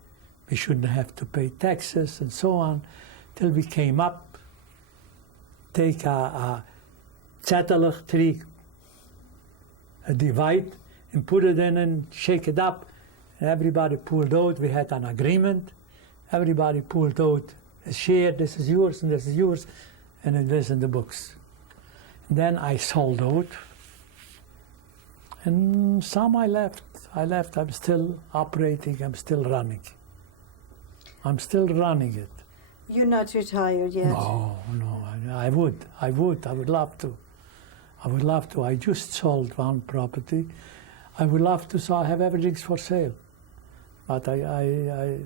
we shouldn't have to pay taxes and so on, till we came up take a zetelig tree, a divide, and put it in and shake it up. And everybody pulled out. We had an agreement. Everybody pulled out a share. This is yours and this is yours, and it is in the books. And then I sold out, and some I left. I'm still operating. I'm still running. I'm still running it. You're not retired yet? No. I would love to. I would love to. I just sold one property. I would love to, so I have everything for sale. But I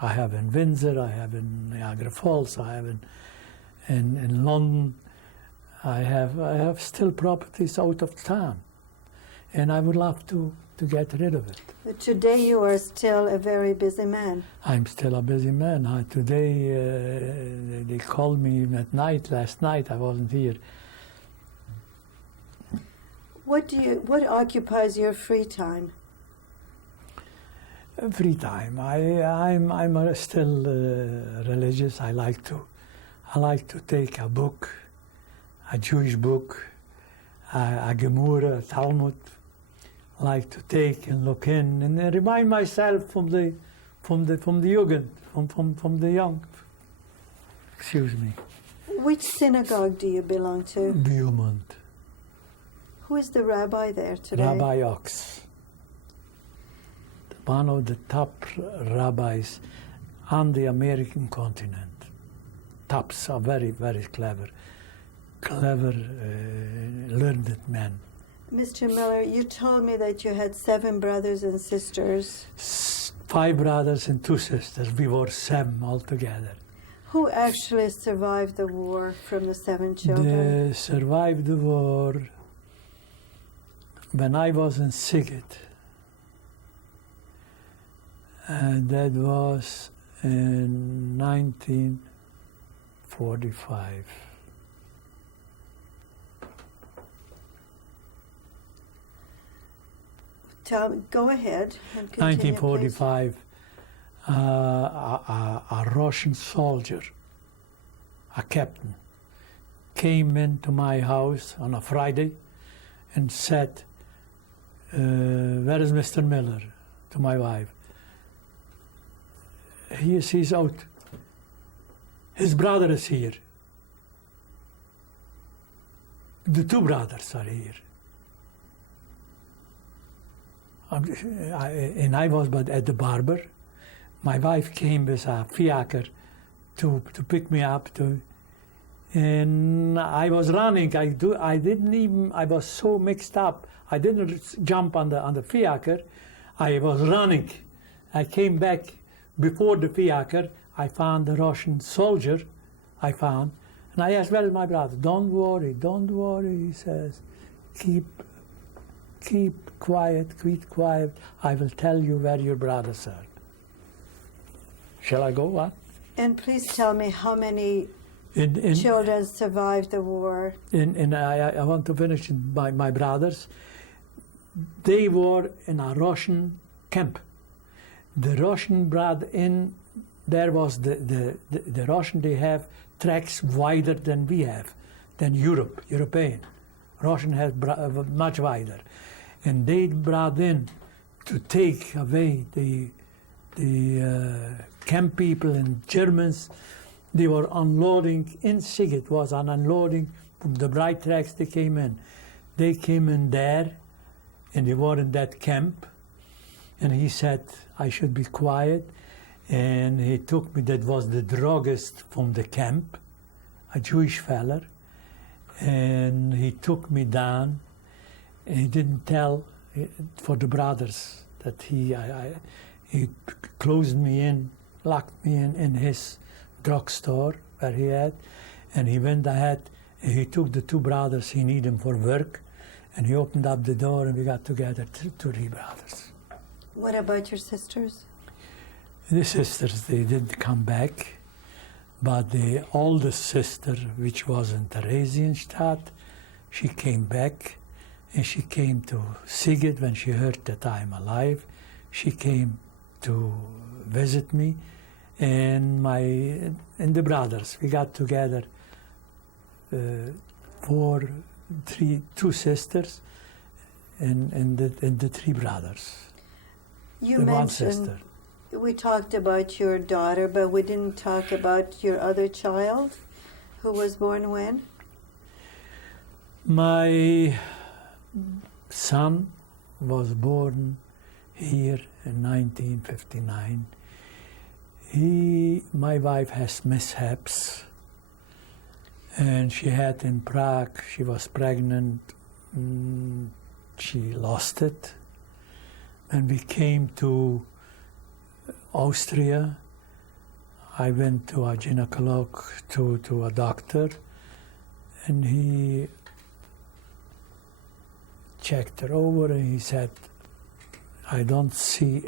have in Windsor, I have in Niagara Falls, I have in London. I have still properties out of town, and I would love to get rid of it. But today you are still a very busy man. I'm still a busy man. Today they called me even at night. Last night I wasn't here. What occupies your free time? Free time. I'm still religious. I like to take a book, a Jewish book, a Gemara, a Talmud. I like to take and look in and remind myself from the Jugend, from the young. Excuse me. Which synagogue do you belong to? Beaumont. Who is the rabbi there today? Rabbi Ox. One of the top rabbis on the American continent. Tops are very, very clever, learned man. Mr. Muller, you told me that you had 7 brothers and sisters. 5 brothers and 2 sisters. We were 7 altogether. Who actually survived the war from the 7 children? They survived the war when I was in Sighet. And that was in 1945. Go ahead and continue, 1945, a Russian soldier, a captain, came into my house on a Friday and said, where is Mr. Muller? To my wife. He's out. His brother is here. The 2 brothers are here. And I was but at the barber. My wife came with a fiacre to pick me up. And I was running. I was so mixed up. I didn't jump on the fiacre. I was running. I came back before the fiacre. I found the Russian soldier. And I asked, where is my brother? Don't worry, he says. Keep quiet. I will tell you where your brothers are. Shall I go? What? And please tell me how many children survived the war. And I want to finish by my brothers. They were in a Russian camp. The Russian brought in, there was the Russian, they have tracks wider than we have, than European. Russian has much wider. And they brought in to take away the camp people and Germans. They were unloading in Sighet, was an unloading from the bright tracks they came in. They came in there and they were in that camp. And he said, I should be quiet. And he took me, that was the druggist from the camp, a Jewish feller. And he took me down. And he didn't tell for the brothers that he closed me in, locked me in his drugstore where he had. And he went ahead and he took the 2 brothers, he needed them for work. And he opened up the door and we got together 3 brothers. What about your sisters? The sisters, they didn't come back, but the oldest sister, which was in Theresienstadt, she came back, and she came to Sighet when she heard that I'm alive. She came to visit me, and the brothers, we got together two sisters, and the three brothers. You The one mentioned, sister. we talked about your daughter, but we didn't talk about your other child, who was born when? My son was born here in 1959. My wife has mishaps, and she had in Prague, she was pregnant, she lost it. When we came to Austria, I went to a gynecolog, to a doctor, and he checked her over and he said, I don't see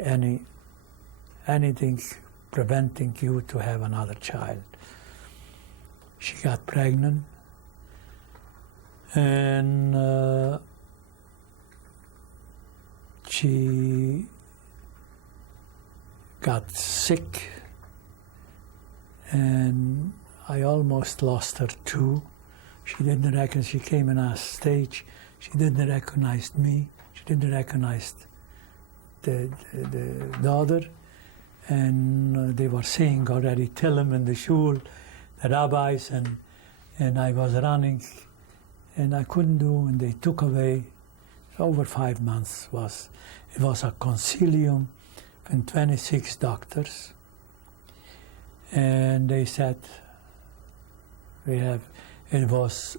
anything preventing you to have another child. She got pregnant, and she got sick, and I almost lost her too. She didn't reckon, she came in a stage, she didn't recognize me, she didn't recognize the daughter, and they were saying already, tell him in the shul, the rabbis, and I was running, and I couldn't do, and they took away. Over 5 months it was a concilium from 26 doctors, and they said, it was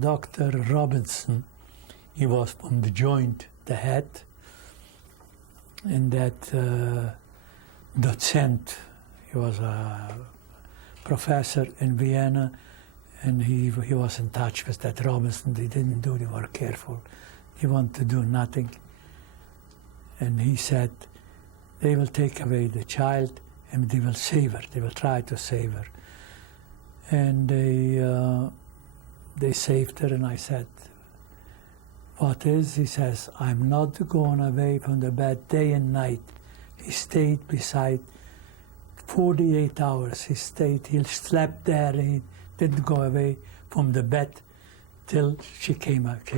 Dr. Robinson, he was from the joint, the head, and that docent, he was a professor in Vienna, and he was in touch with that Robinson. They didn't do, they were careful. He wanted to do nothing. And he said, they will take away the child and they will save her. They will try to save her. And they saved her, and I said, what is? He says, I'm not going away from the bed day and night. He stayed beside 48 hours. He slept there, and he didn't go away from the bed till she came out.